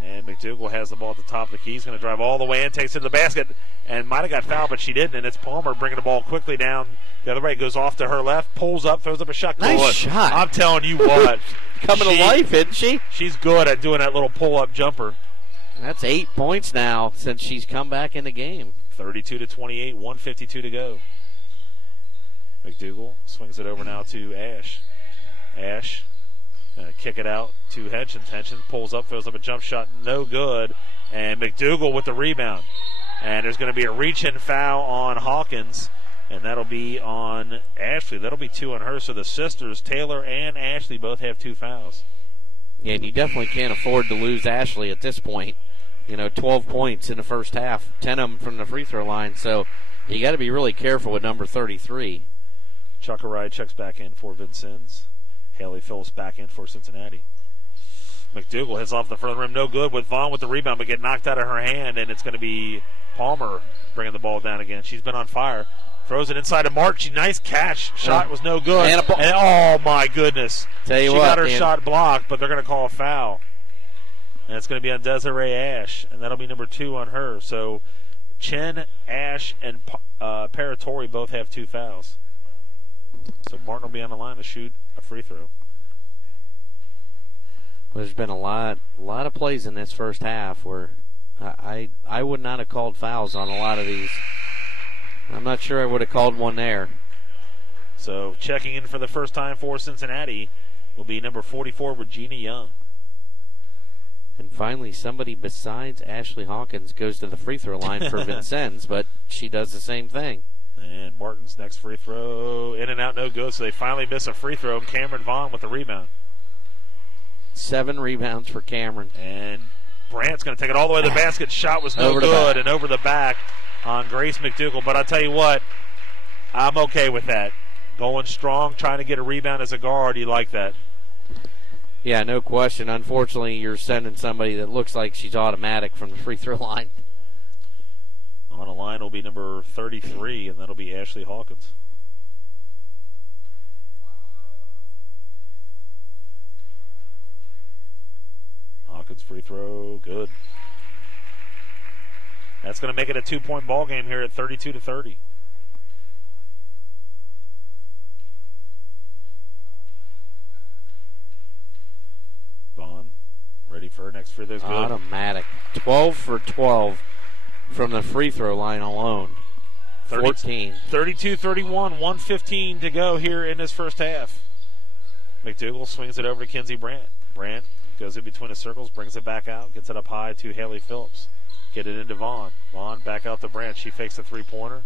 And McDougal has the ball at the top of the key. He's going to drive all the way in, takes it to the basket, and might have got fouled, but she didn't. And it's Palmer bringing the ball quickly down the other way. Goes off to her left, pulls up, throws up a shot. Nice shot. I'm telling you what. Coming to life, isn't she? She's good at doing that little pull-up jumper. That's 8 points now since she's come back in the game. 32-28, 1:52 to go. McDougal swings it over now to Ash. Ash kick it out to Henshins. Henshins pulls up, throws up a jump shot, no good. And McDougal with the rebound. And there's going to be a reach-in foul on Hawkins, and that'll be on Ashley. That'll be 2 on her. So the sisters, Taylor and Ashley, both have 2 fouls. Yeah, and you definitely can't afford to lose Ashley at this point. 12 points in the first half, 10 of them from the free throw line. So you got to be really careful with number 33. Chuckerai checks back in for Vincennes. Haley Phillips back in for Cincinnati. McDougal hits off the front of the rim. No good with Vaughn with the rebound, but get knocked out of her hand, and it's going to be Palmer bringing the ball down again. She's been on fire. Throws it inside to March. Nice catch. Shot was no good. And oh, my goodness. Tell you she what, got her shot blocked, but they're going to call a foul. And it's going to be on Desiree Ash, and that'll be number 2 on her. So Chen, Ash, and Paratori both have 2 fouls. So Martin will be on the line to shoot a free throw. Well, there's been a lot of plays in this first half where I would not have called fouls on a lot of these. I'm not sure I would have called one there. So checking in for the first time for Cincinnati will be number 44, Regina Young. And finally, somebody besides Ashley Hawkins goes to the free throw line for Vincennes, but she does the same thing. And Martin's next free throw, in and out, no good. So they finally miss a free throw, and Cameron Vaughn with the rebound. 7 rebounds for Cameron. And Brandt's going to take it all the way to the basket. Shot was no good, and over the back on Grace McDougal. But I'll tell you what, I'm okay with that. Going strong, trying to get a rebound as a guard, you like that. Yeah, no question. Unfortunately, you're sending somebody that looks like she's automatic from the free throw line. On the line will be number 33, and that'll be Ashley Hawkins. Hawkins free throw, good. That's going to make it a 2-point ball game here at 32-30. Vaughn ready for her next free throw. Automatic. 12 for 12 from the free throw line alone. 14. 32-31, 1:15 to go here in this first half. McDougal swings it over to Kinsey Brandt. Brandt goes in between the circles, brings it back out, gets it up high to Haley Phillips. Get it into Vaughn. Vaughn back out to Brandt. She fakes a three-pointer.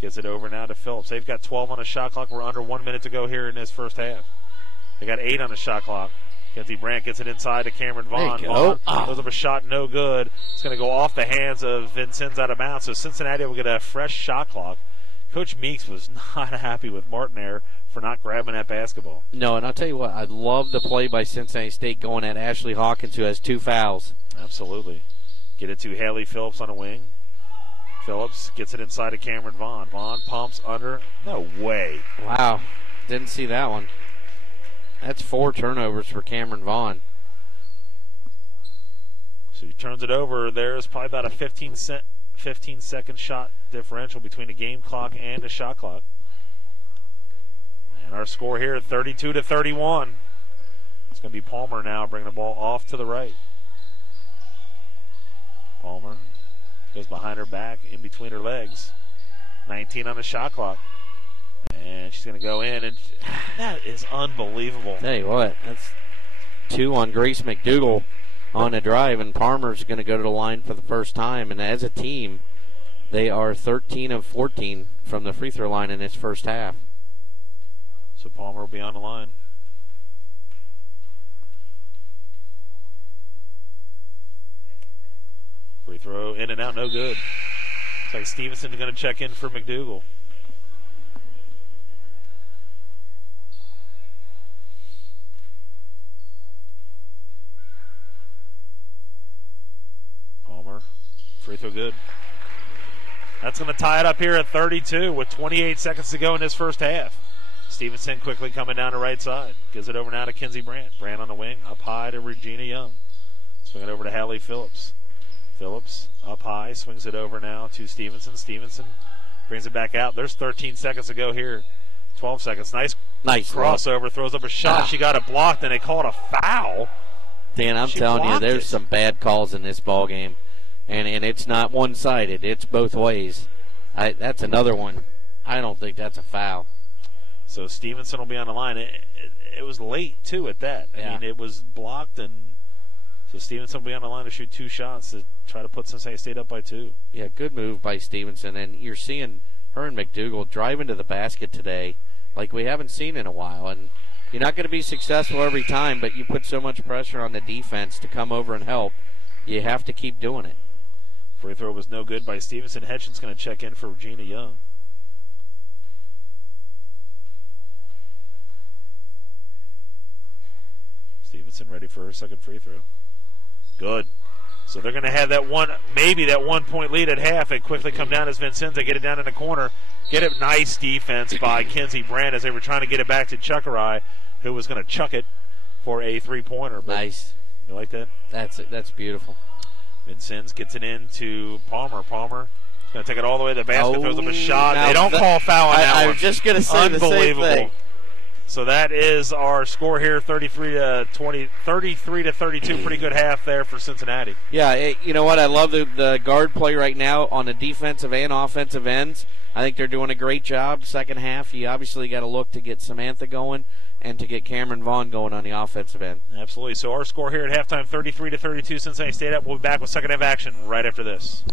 Gets it over now to Phillips. They've got 12 on the shot clock. We're under 1 minute to go here in this first half. They got 8 on the shot clock. Kinsey Brandt gets it inside to Cameron Vaughn. Vaughn throws up a shot, no good. It's going to go off the hands of Vincennes out of bounds. So Cincinnati will get a fresh shot clock. Coach Meeks was not happy with Martin there for not grabbing that basketball. No, and I'll tell you what, I love the play by Cincinnati State going at Ashley Hawkins, who has 2 fouls. Absolutely. Get it to Haley Phillips on a wing. Phillips gets it inside to Cameron Vaughn. Vaughn pumps under. No way. Wow. Didn't see that one. That's 4 turnovers for Cameron Vaughn. So he turns it over. There's probably about a 15-second shot differential between the game clock and the shot clock. And our score here at 32-31. It's going to be Palmer now bringing the ball off to the right. Palmer goes behind her back, in between her legs. 19 on the shot clock. And she's going to go in, and that is unbelievable. Tell you what, that's 2 on Grace McDougal on a drive, and Palmer's going to go to the line for the first time. And as a team, they are 13 of 14 from the free throw line in this first half. So Palmer will be on the line. Free throw, in and out, no good. Looks like Stevenson's going to check in for McDougal. Palmer, free throw good. That's going to tie it up here at 32 with 28 seconds to go in this first half. Stevenson quickly coming down the right side. Gives it over now to Kinsey Brandt. Brandt on the wing, up high to Regina Young. Swing it over to Hallie Phillips. Phillips up high, swings it over now to Stevenson. Stevenson brings it back out. There's 13 seconds to go here. 12 seconds. Nice crossover. Look. Throws up a shot. She got it blocked, and they called a foul. Dan, I'm telling you, there's some bad calls in this ball game. And it's not one-sided. It's both ways. That's another one. I don't think that's a foul. So Stevenson will be on the line. It was late, too, at that. I mean, it was blocked, and so Stevenson will be on the line to shoot 2 shots to try to put Cincinnati State up by 2. Yeah, good move by Stevenson. And you're seeing her and McDougal drive into the basket today like we haven't seen in a while. And you're not going to be successful every time, but you put so much pressure on the defense to come over and help. You have to keep doing it. Free throw was no good by Stevenson. Hedgen's going to check in for Regina Young. Stevenson ready for her second free throw. Good. So they're going to have that maybe that 1 point lead at half. It quickly come down as Vincennes. They get it down in the corner. Get it. Nice defense by Kinsey Brand as they were trying to get it back to Chuckerai, who was going to chuck it for a three-pointer. Nice. You like that? That's beautiful. Vincennes gets it into Palmer. Palmer is going to take it all the way to the basket, throws up a shot. They don't call foul on that one. I was just going to say the same thing. So that is our score here, 33 to 32. Pretty good half there for Cincinnati. Yeah, you know what? I love the guard play right now on the defensive and offensive ends. I think they're doing a great job. Second half, you obviously got to look to get Samantha going and to get Cameron Vaughn going on the offensive end. Absolutely. So our score here at halftime, 33 to 32. Cincinnati State up. We'll be back with second half action right after this.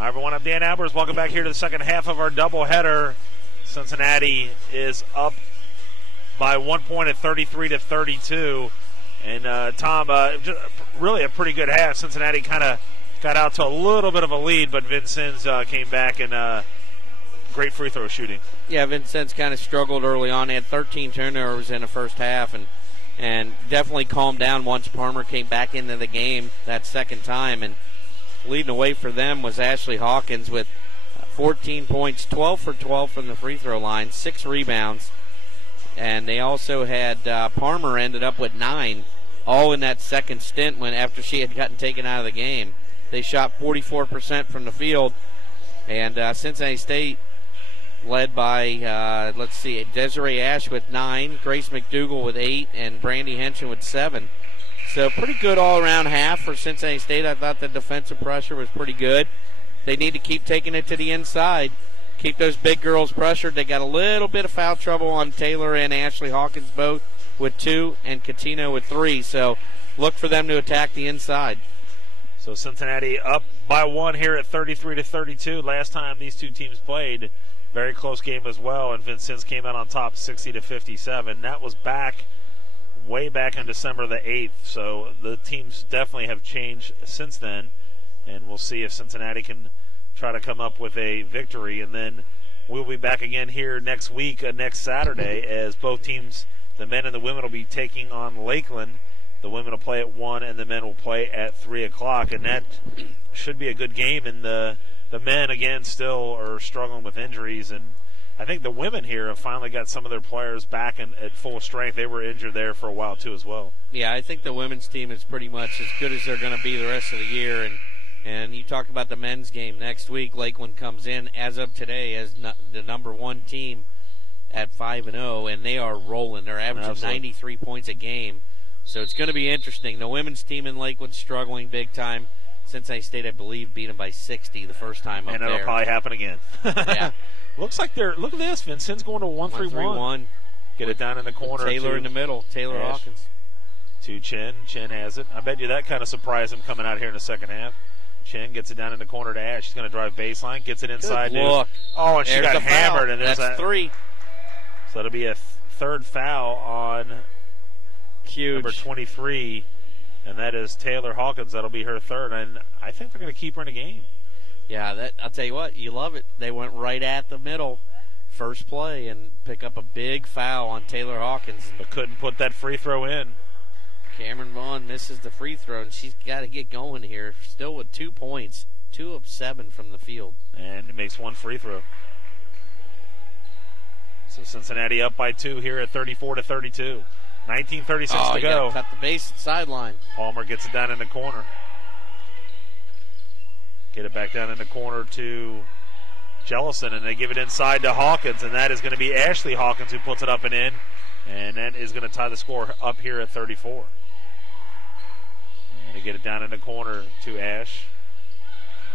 Hi, everyone. I'm Dan Albers. Welcome back here to the second half of our doubleheader. Cincinnati is up by 1 point at 33-32. And, Tom, just really a pretty good half. Cincinnati kind of got out to a little bit of a lead, but Vincennes came back and great free throw shooting. Yeah, Vincennes kind of struggled early on. They had 13 turnovers in the first half and definitely calmed down once Palmer came back into the game that second time. And leading away for them was Ashley Hawkins with 14 points, 12 for 12 from the free throw line, 6 rebounds. And they also had Palmer ended up with 9, all in that second stint when after she had gotten taken out of the game. They shot 44% from the field. And Cincinnati State led by, Desiree Ash with 9, Grace McDougal with 8, and Brandy Henshin with 7. So pretty good all-around half for Cincinnati State. I thought the defensive pressure was pretty good. They need to keep taking it to the inside, keep those big girls pressured. They got a little bit of foul trouble on Taylor and Ashley Hawkins both with 2 and Catino with 3. So look for them to attack the inside. So Cincinnati up by 1 here at 33-32. Last time these two teams played, very close game as well, and Vincennes came out on top 60-57. That was way back on December the 8th, so the teams definitely have changed since then, and we'll see if Cincinnati can try to come up with a victory. And then we'll be back again here next week, next Saturday, as both teams, the men and the women, will be taking on Lakeland. The women will play at 1 and the men will play at 3 o'clock, and that should be a good game. And the men, again, still are struggling with injuries, and I think the women here have finally got some of their players back at full strength. They were injured there for a while, too, as well. Yeah, I think the women's team is pretty much as good as they're going to be the rest of the year. And you talked about the men's game next week. Lakeland comes in, as of today, as the number 1 team at 5-0, and they are rolling. They're averaging 93 points a game. So it's going to be interesting. The women's team in Lakeland struggling big time. Cincinnati State, I believe, beat them by 60 the first time up there. And it'll probably happen again. Yeah. Look at this. Vincennes going to 1-3-1. Get it down in the corner. Taylor in the middle. Taylor Hawkins. To Chen. Chen has it. I bet you that kind of surprised him coming out here in the second half. Chen gets it down in the corner to Ash. She's going to drive baseline. Gets it inside. Good look. Oh, and she got hammered. Foul. And that's 3. So it'll be a third foul on number 23. And that is Taylor Hawkins. That'll be her third. And I think they're going to keep her in the game. Yeah, I'll tell you what, you love it. They went right at the middle, first play, and pick up a big foul on Taylor Hawkins. But couldn't put that free throw in. Cameron Vaughn misses the free throw, and she's got to get going here. Still with 2 points, 2 of 7 from the field. And it makes 1 free throw. So Cincinnati up by 2 here at 34-32. 19:36 to go. Cut the base sideline. Palmer gets it down in the corner. Get it back down in the corner to Jellison, and they give it inside to Hawkins, and that is going to be Ashley Hawkins who puts it up and in, and that is going to tie the score up here at 34. And they get it down in the corner to Ash.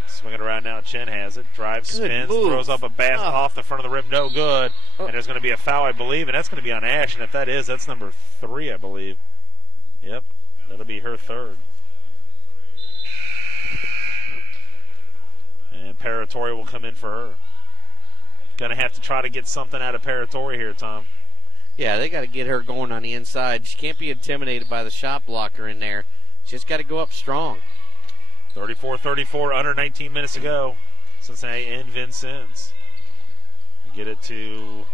Swinging around now, Chen has it. Drives, spins, throws up a basket off the front of the rim. No good. And there's going to be a foul, I believe, and that's going to be on Ash. And if that is, that's number 3, I believe. Yep, that'll be her third. And Paratori will come in for her. Going to have to try to get something out of Paratori here, Tom. Yeah, they got to get her going on the inside. She can't be intimidated by the shot blocker in there. She's got to go up strong. 34-34, under 19 minutes to go. Cincinnati and Vincennes. Get it to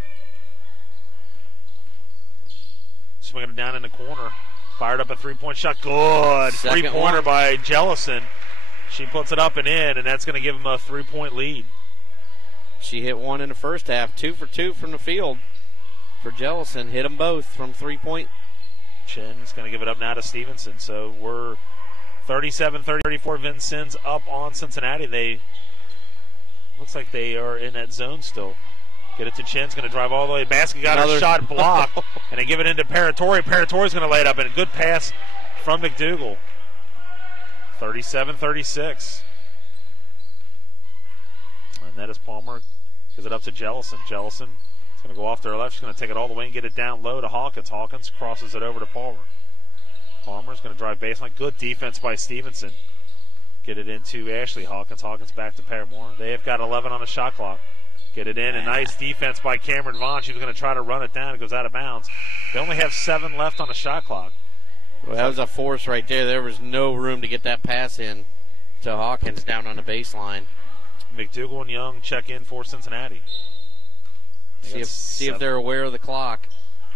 swinging it down in the corner. Fired up a three-point shot. Good. Three-pointer by Jellison. She puts it up and in, and that's going to give them a 3-point lead. She hit 1 in the first half. 2 for 2 from the field for Jellison. Hit them both from 3-point. Chen's going to give it up now to Stevenson. So we're 37-34. Vincennes up on Cincinnati. Looks like they are in that zone still. Get it to Chen's going to drive all the way. Basket got her shot blocked, and they give it into Paratori. Paratori's going to lay it up, and a good pass from McDougal. 37-36. And that is Palmer. Gives it up to Jellison. Jellison is going to go off to her left. She's going to take it all the way and get it down low to Hawkins. Hawkins crosses it over to Palmer. Palmer's going to drive baseline. Good defense by Stevenson. Get it into Ashley Hawkins. Hawkins back to Paramore. They have got 11 on the shot clock. Get it in. A nice defense by Cameron Vaughn. She was going to try to run it down. It goes out of bounds. They only have 7 left on the shot clock. Well, that was a force right there. There was no room to get that pass in to Hawkins down on the baseline. McDougal and Young check in for Cincinnati. See if they're aware of the clock.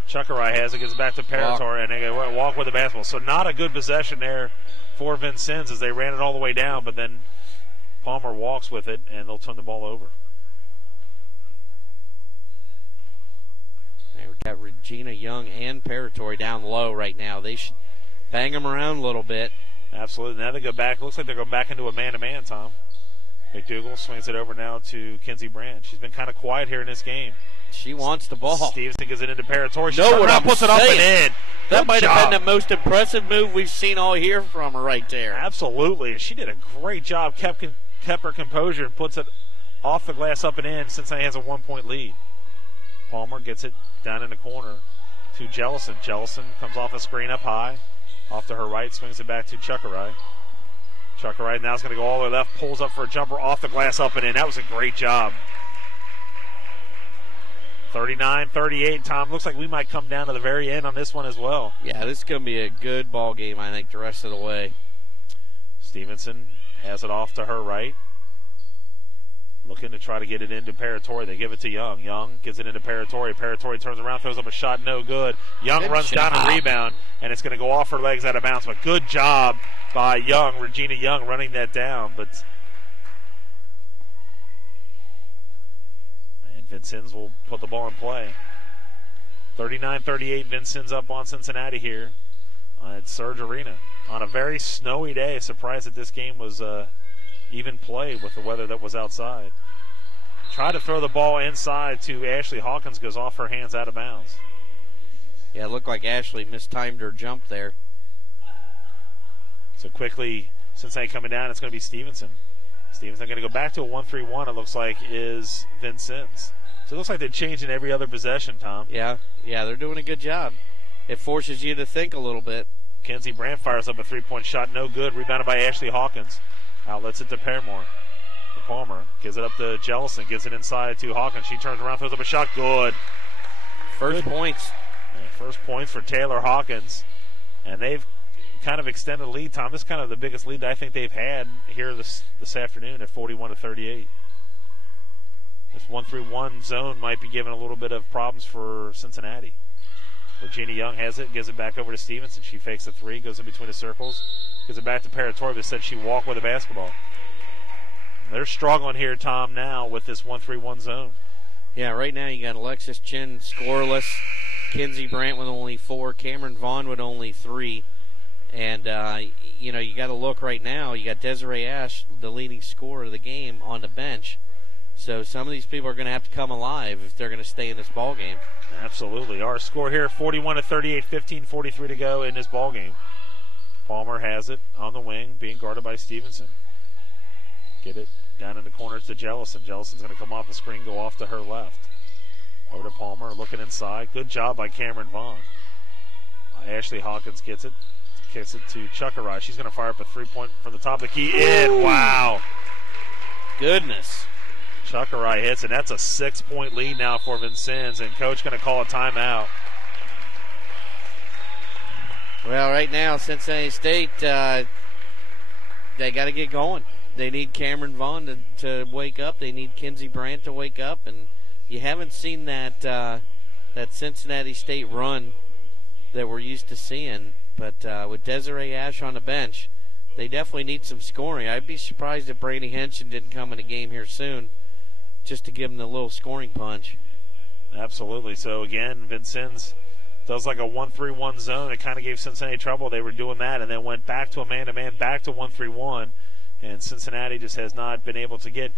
Chuckerai has it, gets back to Parator, and they walk with the basketball. So not a good possession there for Vincennes as they ran it all the way down, but then Palmer walks with it, and they'll turn the ball over. We've got Regina Young and Paratori down low right now. They should bang them around a little bit. Absolutely. Now they go back. Looks like they're going back into a man-to-man, Tom. McDougal swings it over now to Kinsey Brandt. She's been kind of quiet here in this game. She wants the ball. Stevenson gives it into Paratori. She puts it up and in. That might have been the most impressive move we've seen all year from her right there. Absolutely. And she did a great job, kept her composure, and puts it off the glass up and in. Cincinnati has a 1-point lead. Palmer gets it down in the corner to Jellison. Jellison comes off a screen up high. Off to her right, swings it back to Chuckerai. Chuckerai now is going to go all the way left, pulls up for a jumper off the glass up and in. That was a great job. 39-38, Tom. Looks like we might come down to the very end on this one as well. Yeah, this is going to be a good ball game, I think, the rest of the way. Stevenson has it off to her right. Looking to try to get it into Paratori. They give it to Young. Young gives it into Paratori. Paratori turns around, throws up a shot, no good. Young runs down a rebound, and it's going to go off her legs out of bounds. But good job by Young, Regina Young, running that down. But Vincennes will put the ball in play. 39-38, Vincennes up on Cincinnati here at Surge Arena. On a very snowy day, surprised that this game was even play with the weather that was outside. Try to throw the ball inside to Ashley Hawkins, goes off her hands out of bounds. Yeah, it looked like Ashley mistimed her jump there. So quickly, Cincinnati coming down, it's going to be Stevenson. Stevenson going to go back to a 1-3-1, it looks like, is Vincennes. So it looks like they're changing every other possession, Tom. Yeah, they're doing a good job. It forces you to think a little bit. Kinsey Brandt fires up a three-point shot, no good. Rebounded by Ashley Hawkins. Outlets it to Paramore. To Palmer. Gives it up to Jellison. Gives it inside to Hawkins. She turns around, throws up a shot. Good. First points. Yeah, first points for Taylor Hawkins. And they've kind of extended the lead, Tom. This is kind of the biggest lead I think they've had here this afternoon at 41-38. This 1-3-1 zone might be giving a little bit of problems for Cincinnati. Regina Young has it, gives it back over to Stevenson. She fakes the three, goes in between the circles, gives it back to Paratori, but said she walked with the basketball. And they're struggling here, Tom, now with this 1-3-1 zone. Yeah, right now you got Alexis Chin scoreless, Kinsey Brandt with only 4, Cameron Vaughn with only 3. And, you got to look right now. You got Desiree Ash, the leading scorer of the game, on the bench. So some of these people are going to have to come alive if they're going to stay in this ball game. Absolutely. Our score here, 41-38, 15:43 to go in this ball game. Palmer has it on the wing, being guarded by Stevenson. Get it down in the corners to Jellison. Jellison's going to come off the screen, go off to her left. Over to Palmer, looking inside. Good job by Cameron Vaughn. Ashley Hawkins gets it. Kicks it to Chuckerai. She's going to fire up a three-point from the top of the key. In. Wow. Goodness. Chuckerai hits, and that's a 6-point lead now for Vincennes, and Coach going to call a timeout. Well, right now, Cincinnati State, they got to get going. They need Cameron Vaughn to wake up. They need Kinsey Brandt to wake up, and you haven't seen that Cincinnati State run that we're used to seeing. But with Desiree Ash on the bench, they definitely need some scoring. I'd be surprised if Brady Henson didn't come in the game here soon just to give them the little scoring punch. Absolutely. So, again, Vincennes does like a 1-3-1 zone. It kind of gave Cincinnati trouble. They were doing that and then went back to a man-to-man, back to 1-3-1. And Cincinnati just has not been able to get,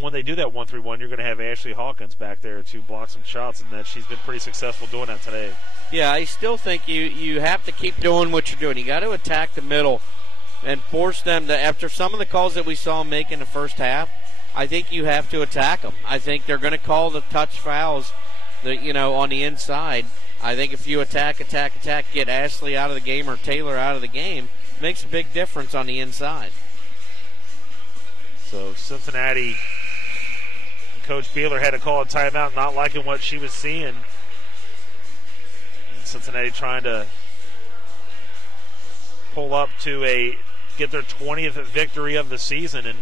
when they do that 1-3-1, you're going to have Ashley Hawkins back there to block some shots, and that she's been pretty successful doing that today. Yeah, I still think you have to keep doing what you're doing. You got to attack the middle and force them to, after some of the calls that we saw them make in the first half, I think you have to attack them. I think they're going to call the touch fouls, on the inside. I think if you attack, get Ashley out of the game or Taylor out of the game, it makes a big difference on the inside. So Cincinnati, Coach Beeler had to call a timeout, not liking what she was seeing. And Cincinnati trying to pull up to get their 20th victory of the season. And,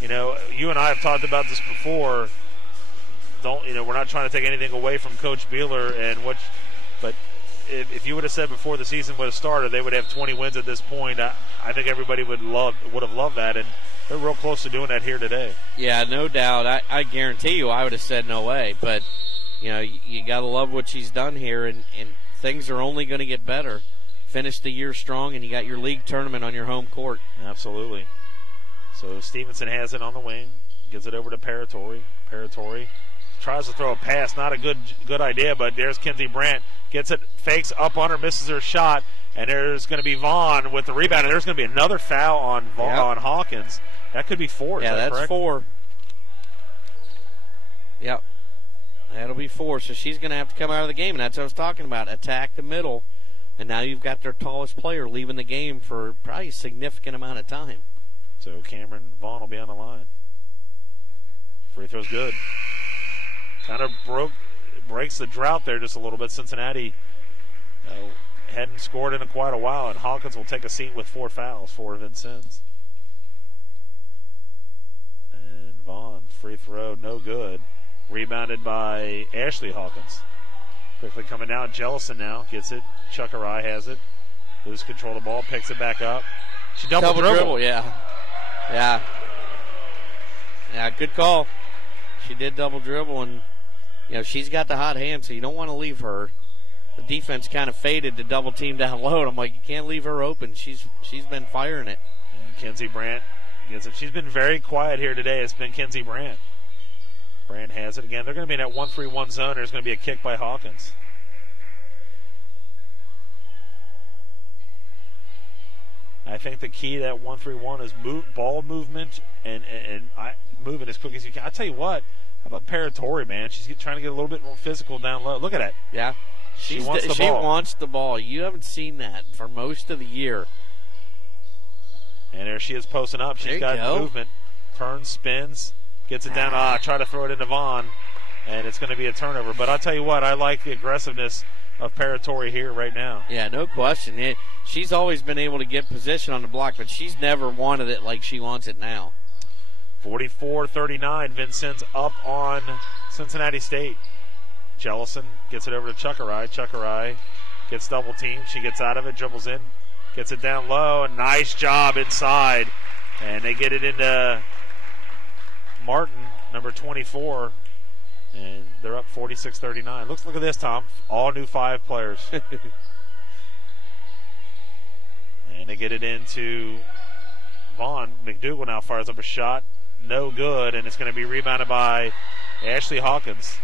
you know, you and I have talked about this before. We're not trying to take anything away from Coach Beeler but if you would have said before the season would have started they would have 20 wins at this point, I think everybody would have loved that, and they're real close to doing that here today. Yeah, no doubt. I guarantee you I would have said no way, but you know, you got to love what she's done here, and things are only going to get better. Finish the year strong, and you got your league tournament on your home court. Absolutely. So Stevenson has it on the wing, gives it over to Paratori. Paratori tries to throw a pass, not a good idea, but there's Kinsey Brandt. Gets it, fakes up on her, misses her shot, and there's going to be Vaughn with the rebound, and there's going to be another foul on on Hawkins. That could be 4. Yeah, that's correct? 4. Yep. That'll be 4, so she's going to have to come out of the game, and that's what I was talking about. Attack the middle, and now you've got their tallest player leaving the game for probably a significant amount of time. So Cameron Vaughn will be on the line. Free throw's good. Kind of breaks the drought there just a little bit. Cincinnati hadn't scored in quite a while, and Hawkins will take a seat with 4 fouls for Vincennes. And Vaughn, free throw, no good. Rebounded by Ashley Hawkins. Quickly coming down, Jellison now gets it. Chuckerai has it. Loses control of the ball, picks it back up. She double dribble. Yeah, good call. She did double dribble, and you know, she's got the hot hand, so you don't want to leave her. The defense kind of faded to double team down low, and I'm like, you can't leave her open. She's been firing it. And Kinsey Brandt gets it. She's been very quiet here today. It's been Kinsey Brandt. Brandt has it again. They're going to be in that 1-3-1 zone. There's going to be a kick by Hawkins. I think the key to that 1-3-1 is ball movement and moving as quick as you can. I'll tell you what. How about Paratori, man? She's trying to get a little bit more physical down low. Look at that. Yeah. She wants the ball. You haven't seen that for most of the year. And there she is posting up. She's got movement. Turns, spins, gets it down. Try to throw it into Vaughn, and it's going to be a turnover. But I'll tell you what, I like the aggressiveness of Paratori here right now. Yeah, no question. She's always been able to get position on the block, but she's never wanted it like she wants it now. 44-39, Vincennes up on Cincinnati State. Jellison gets it over to Chuckerai. Chuckerai gets double teamed. She gets out of it, dribbles in, gets it down low, and nice job inside. And they get it into Martin, number 24, and they're up 46-39. Look at this, Tom. All new 5 players. And they get it into Vaughn. McDougal now fires up a shot. No good, and it's going to be rebounded by Ashley Hawkins.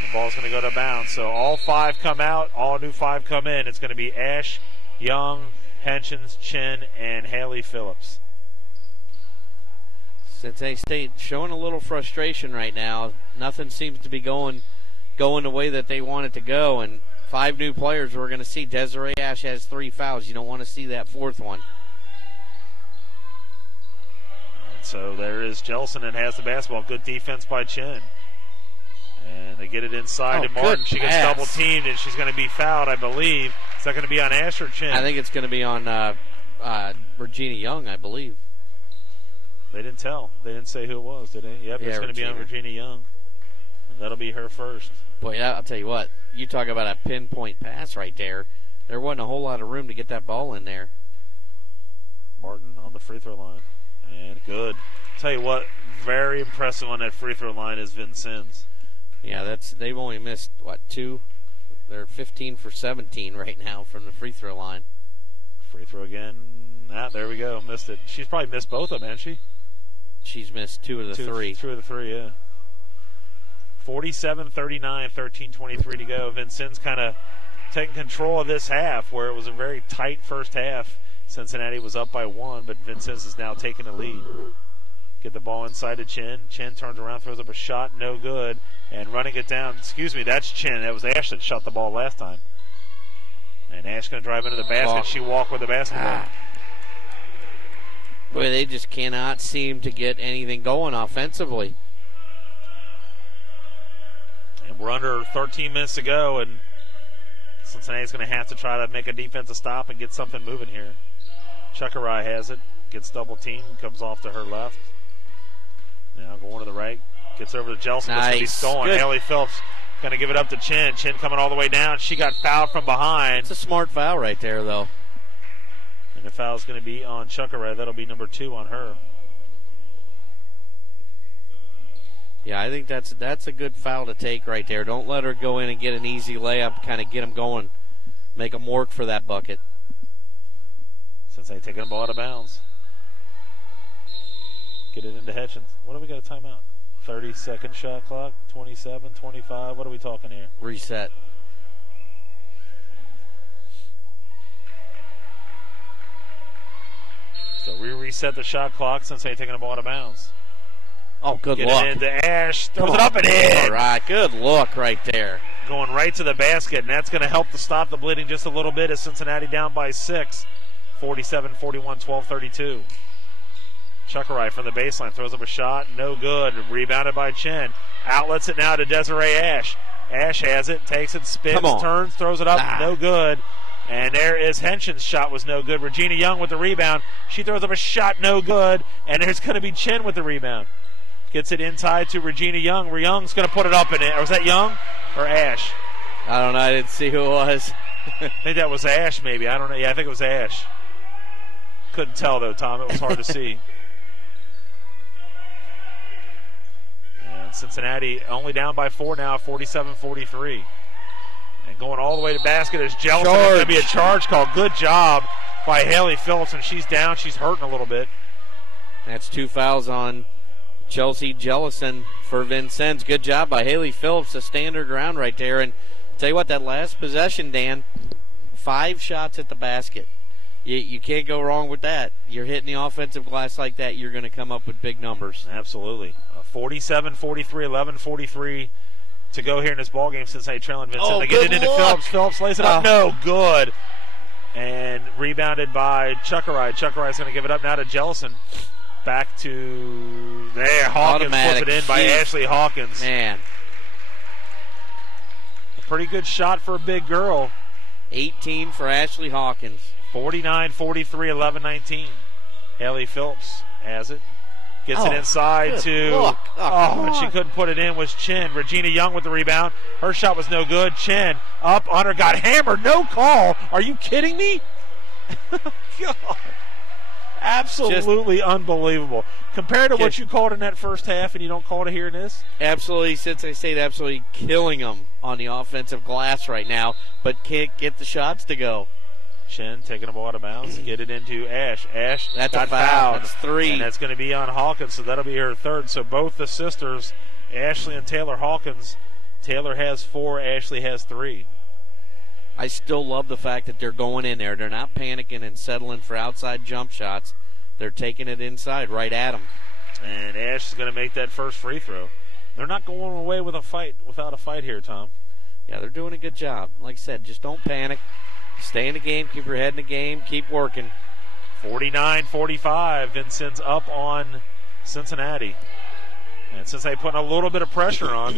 The ball's going to go to bounds. So all 5 come out, all new 5 come in. It's going to be Ash, Young, Henshins, Chin, and Haley Phillips. Cincinnati State showing a little frustration right now. Nothing seems to be going the way that they want it to go, and 5 new players we're going to see. Desiree Ash has 3 fouls. You don't want to see that 4th one. So there is Jellison that has the basketball. Good defense by Chin. And they get it inside to Martin. She gets double teamed, and she's going to be fouled, I believe. Is that going to be on Ash or Chin? I think it's going to be on Regina Young, I believe. They didn't tell. They didn't say who it was, did they? Yep, it's going to be on Regina Young. And that'll be her first. Boy, I'll tell you what. You talk about a pinpoint pass right there. There wasn't a whole lot of room to get that ball in there. Martin on the free throw line. And good. Tell you what, very impressive on that free throw line is Vincennes. Yeah, they've only missed, 2? They're 15 for 17 right now from the free throw line. Free throw again. There we go. Missed it. She's probably missed both of them, hasn't she? She's missed 2 of the 3. 2 of the 3, yeah. 47-39, 13:23 to go. Vincennes kind of taking control of this half, where it was a very tight first half. Cincinnati was up by 1, but Vincennes is now taking the lead. Get the ball inside to Chin. Chin turns around, throws up a shot, no good. And running it down, excuse me, that's Chin. That was Ash that shot the ball last time. And Ash going to drive into the basket. She walked with the basketball. Boy, they just cannot seem to get anything going offensively. And we're under 13 minutes to go, and Cincinnati's going to have to try to make a defensive stop and get something moving here. Chuckerai has it, gets double teamed, comes off to her left. Now going to the right, gets over to Jelson. Nice. It's going to be stolen. Good. Haley Phillips going to give it up to Chin. Chin coming all the way down. She got fouled from behind. It's a smart foul right there, though. And the foul is going to be on Chuckerai. That'll be number 2 on her. Yeah, I think that's a good foul to take right there. Don't let her go in and get an easy layup, kind of get them going, make them work for that bucket. Cincinnati taking the ball out of bounds. Get it into Hitchens. What do we got a timeout? 30-second shot clock, 27, 25. What are we talking here? Reset. So we reset the shot clock. Cincinnati taking the ball out of bounds. Oh, good look. Get it into Ash. Throws it up and in. All right, good look right there. Going right to the basket, and that's going to help to stop the bleeding just a little bit as Cincinnati down by 6. 47-41, 12-32. Chuckerai from the baseline throws up a shot. No good. Rebounded by Chen. Outlets it now to Desiree Ash. Ash has it, takes it, spins, turns, throws it up. No good. And there is Henshin's shot was no good. Regina Young with the rebound. She throws up a shot, no good. And there's going to be Chen with the rebound. Gets it inside to Regina Young. Young's going to put it up in it. Or was that Young or Ash? I don't know. I didn't see who it was. I think that was Ash maybe. I don't know. Yeah, I think it was Ash. Couldn't tell, though, Tom. It was hard to see. And Cincinnati only down by 4 now, 47-43. And going all the way to basket is Jellison. It's going to be a charge call. Good job by Haley Phillips, and she's down. She's hurting a little bit. That's 2 fouls on Chelsea Jellison for Vincennes. Good job by Haley Phillips, a standard round right there. And I'll tell you what, that last possession, Dan, 5 shots at the basket. You can't go wrong with that. You're hitting the offensive glass like that, you're going to come up with big numbers. Absolutely. 47-43, 11-43 to go here in this ballgame. Cincinnati trailing Vincennes. They get it into Phillips. Phillips lays it up. No good. And rebounded by Chuckerai. Chuckerai's going to give it up now to Jellison. Back to there. Hawkins puts it in by Ashley Hawkins. Man. A pretty good shot for a big girl. 18 for Ashley Hawkins. 49-43, 11-19. Haley Phillips has it. Gets it inside to and she couldn't put it in was Chen. Regina Young with the rebound. Her shot was no good. Chen up on her, got hammered. No call. Are you kidding me? God. Absolutely unbelievable. Compared to what you called in that first half and you don't call it here in this? Absolutely. Cincinnati State absolutely killing them on the offensive glass right now, but can't get the shots to go. Chen taking the ball out of bounds. Get it into Ash. Ash that's got a foul. Fouled. That's 3. And that's going to be on Hawkins, so that'll be her 3rd. So both the sisters, Ashley and Taylor Hawkins, Taylor has 4, Ashley has 3. I still love the fact that they're going in there. They're not panicking and settling for outside jump shots. They're taking it inside right at them. And Ash is going to make that first free throw. They're not going away with without a fight here, Tom. Yeah, they're doing a good job. Like I said, just don't panic. Stay in the game, keep your head in the game, keep working. 49-45, Vincennes up on Cincinnati. And Cincinnati putting a little bit of pressure on.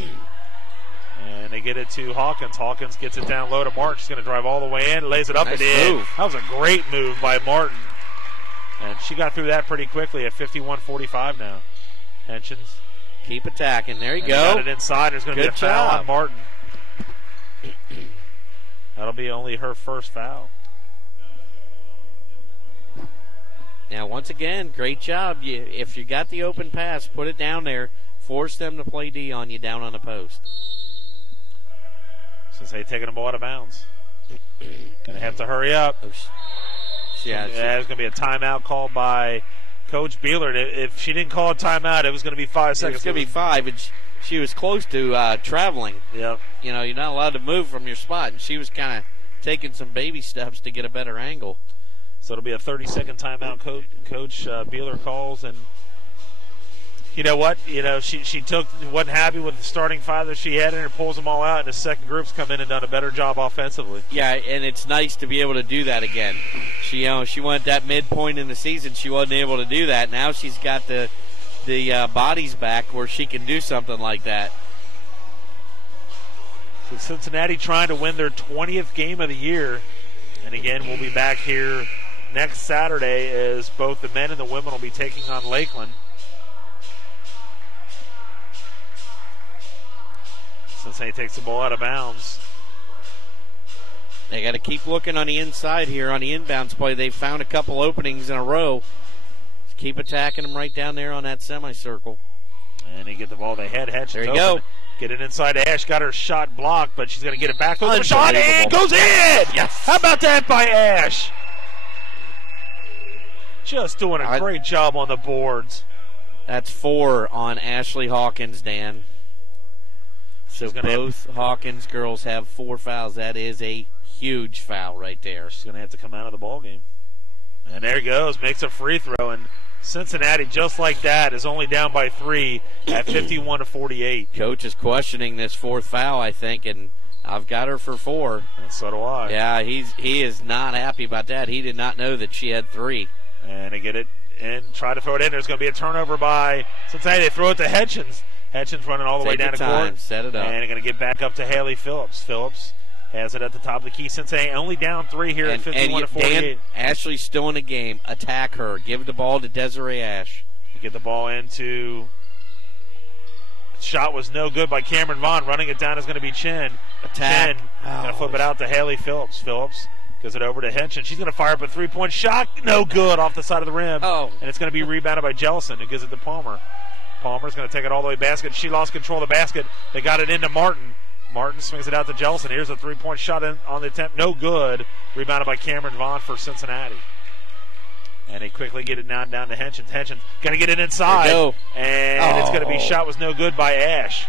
And they get it to Hawkins. Hawkins gets it down low to Martin. She's going to drive all the way in, lays it up and in. That was a great move by Martin. And she got through that pretty quickly at 51-45 now. Henshins. Keep attacking. There you go. Got it inside. There's going to be a foul on Martin. That'll be only her first foul. Now, once again, great job. If you got the open pass, put it down there. Force them to play D on you down on the post. Cincinnati taking the ball out of bounds. Going to have to hurry up. There's going to be a timeout called by Coach Beeler. If she didn't call a timeout, it was going to be 5 seconds. It's going to be 5. She was close to traveling. Yep. You know, you're not allowed to move from your spot, and she was kind of taking some baby steps to get a better angle. So it'll be a 30-second timeout Coach Beeler calls, and You know what? She wasn't happy with the starting five that she had in her, pulls them all out, and the second group's come in and done a better job offensively. Yeah, and it's nice to be able to do that again. She went that midpoint in the season, she wasn't able to do that. Now she's got the bodies back where she can do something like that. So Cincinnati trying to win their 20th game of the year. And again, we'll be back here next Saturday as both the men and the women will be taking on Lakeland. Cincinnati takes the ball out of bounds. They got to keep looking on the inside here on the inbounds play. They've found a couple openings in a row. Just keep attacking them right down there on that semicircle. And they get the ball. They head. There you go. Get it inside. Ash got her shot blocked, but she's going to get it back. Goes the shot and goes in. Yes. How about that by Ash? Just doing a great job on the boards. That's 4 on Ashley Hawkins, Dan. So both Hawkins girls have 4 fouls. That is a huge foul right there. She's going to have to come out of the ball game. And there he goes. Makes a free throw. And Cincinnati, just like that, is only down by 3 at 51-48. Coach is questioning this 4th foul, I think, and I've got her for 4. And so do I. Yeah, he is not happy about that. He did not know that she had 3. And they get it in, try to throw it in. There's going to be a turnover by Cincinnati. They throw it to Hitchens. Hitchens running all the way down the court. Set it up. And they're going to get back up to Haley Phillips. Phillips has it at the top of the key. Cincinnati only down 3 here at 51-48. Dan, Ashley's still in the game. Attack her. Give the ball to Desiree Ash. You get the ball into. Shot was no good by Cameron Vaughn. Running it down is going to be Chen. Attack. Chen going to flip it out to Haley Phillips. Phillips gives it over to Henson. She's going to fire up a 3-point shot. No good off the side of the rim. Oh. And it's going to be rebounded by Jellison, who gives it to Palmer. Palmer's going to take it all the way basket. She lost control of the basket. They got it into Martin. Martin swings it out to Jellison. Here's a 3-point shot on the attempt. No good. Rebounded by Cameron Vaughn for Cincinnati. And they quickly get it down to Henson. Henson going to get it inside. And it's going to be shot was no good by Ash.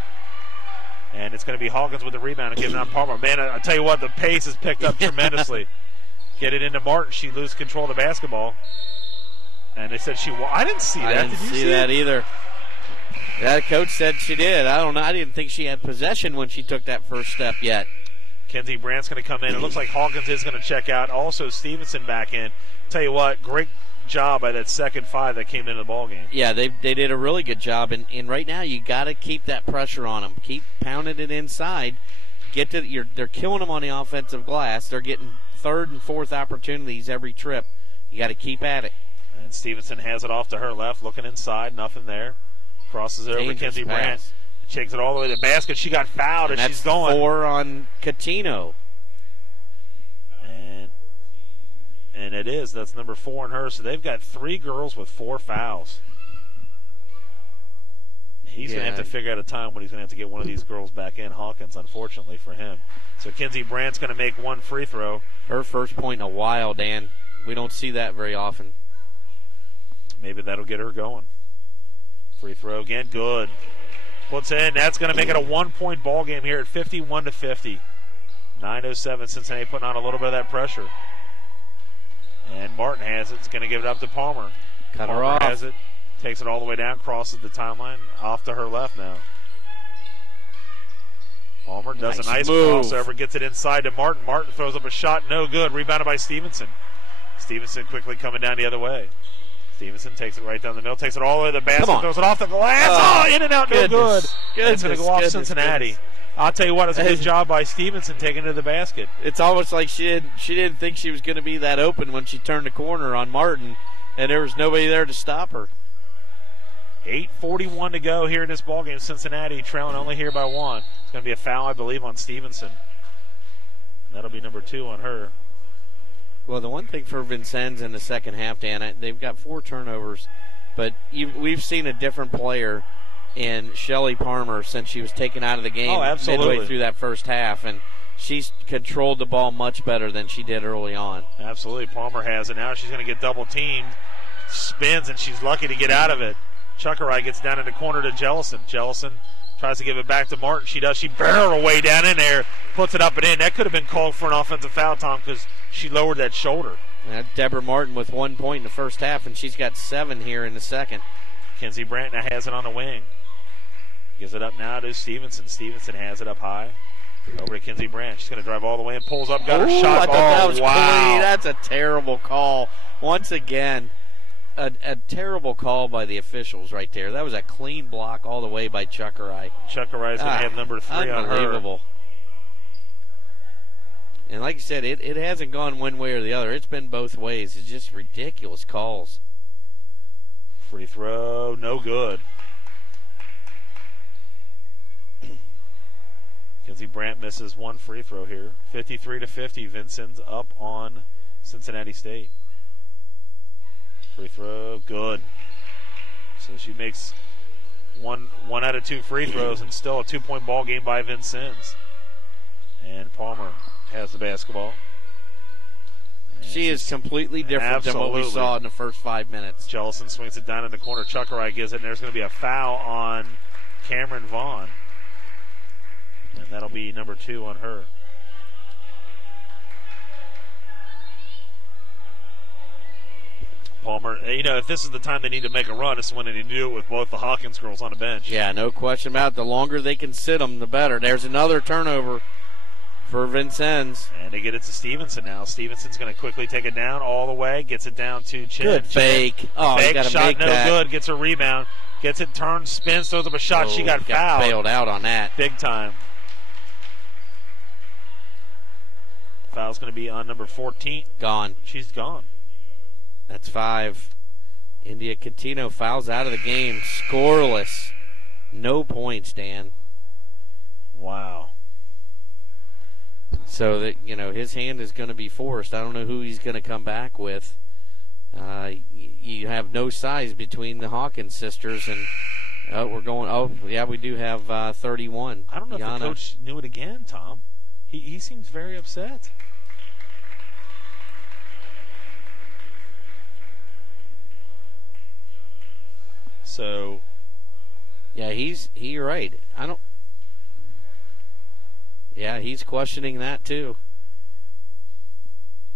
And it's going to be Hawkins with the rebound and giving it on Palmer. Man, I tell you what, the pace has picked up tremendously. Get it into Martin. She loses control of the basketball. And they said I didn't see that. I didn't see that either. That coach said she did. I don't know. I didn't think she had possession when she took that first step yet. Kenzie Brandt's going to come in. It looks like Hawkins is going to check out. Also Stevenson back in. Tell you what, great job by that second 5 that came into the ball game. Yeah, they did a really good job. And right now you got to keep that pressure on them. Keep pounding it inside. They're killing them on the offensive glass. They're getting 3rd and 4th opportunities every trip. You got to keep at it. And Stevenson has it off to her left, looking inside. Nothing there. Crosses it over to Kenzie Brandt. Takes it all the way to the basket. She got fouled as she's going. 4 on Catino. And it is. That's number 4 on her. So they've got 3 girls with 4 fouls. He's going to have to figure out a time when he's going to have to get one of these girls back in. Hawkins, unfortunately for him. So Kenzie Brandt's going to make 1 free throw. Her first point in a while, Dan. We don't see that very often. Maybe that'll get her going. Free throw again, good. Puts in. That's going to make it a 1-point ball game here at 51-50. 9:07. Cincinnati putting on a little bit of that pressure. And Martin has it. It's going to give it up to Palmer. Palmer off. Has it. Takes it all the way down. Crosses the timeline. Off to her left now. Palmer does a nice crossover. Gets it inside to Martin. Martin throws up a shot. No good. Rebounded by Stevenson. Stevenson quickly coming down the other way. Stevenson takes it right down the middle, takes it all the way to the basket, throws it off the glass. In and out, no good. It's going to go off Cincinnati. I'll tell you what, it's a good job by Stevenson taking it to the basket. It's almost like she didn't think she was going to be that open when she turned the corner on Martin, and there was nobody there to stop her. 8:41 to go here in this ballgame. Cincinnati trailing only here by 1. It's going to be a foul, I believe, on Stevenson. That'll be number 2 on her. Well, the one thing for Vincennes in the second half, Dan, they've got 4 turnovers, but we've seen a different player in Shelly Palmer since she was taken out of the game midway through that first half, and she's controlled the ball much better than she did early on. Absolutely. Palmer has it. Now she's going to get double-teamed, spins, and she's lucky to get out of it. Chuckerai gets down in the corner to Jellison. Jellison tries to give it back to Martin. She does. She barreled her way down in there, puts it up and in. That could have been called for an offensive foul, Tom, because she lowered that shoulder. Deborah Martin with 1 point in the first half, and she's got 7 here in the second. Kinsey Brandt now has it on the wing. Gives it up now to Stevenson. Stevenson has it up high. Over to Kinsey Brandt. She's going to drive all the way and pulls up. Got her shot. I thought that was wow. clean. That's a terrible call. Once again, a terrible call by the officials right there. That was a clean block all the way by Chuckerai. Chuckerai's going to have number 3 on her. Unbelievable. And like I said, it hasn't gone one way or the other. It's been both ways. It's just ridiculous calls. Free throw, no good. Kinsey Brandt misses one free throw here. 53-50, Vincennes up on Cincinnati State. Free throw, good. So she makes one out of 2 free throws and still a 2-point ball game by Vincennes. And Palmer has the basketball. And she is completely different than what we saw in the first 5 minutes. Jellison swings it down in the corner. Chuckerai gives it, and there's going to be a foul on Cameron Vaughn. And that'll be number 2 on her. Palmer, if this is the time they need to make a run, it's when they do it with both the Hawkins girls on the bench. Yeah, no question about it. The longer they can sit them, the better. There's another turnover for Vincennes. And they get it to Stevenson now. Stevenson's going to quickly take it down all the way. Gets it down to Chen. Good fake. Oh, fake you got to shot, make no that. good. Gets a rebound. Gets it, turns, spins, throws up a shot. She got fouled. Bailed out on that. Big time. Foul's going to be on number 14. Gone. She's gone. That's 5. India Catino fouls out of the game. Scoreless. No points, Dan. Wow. So that his hand is going to be forced. I don't know who he's going to come back with. You have no size between the Hawkins sisters, and we're going. Oh, yeah, we do have 31. I don't know if the coach knew it again, Tom. He seems very upset. So, yeah, you're right. Yeah, he's questioning that too.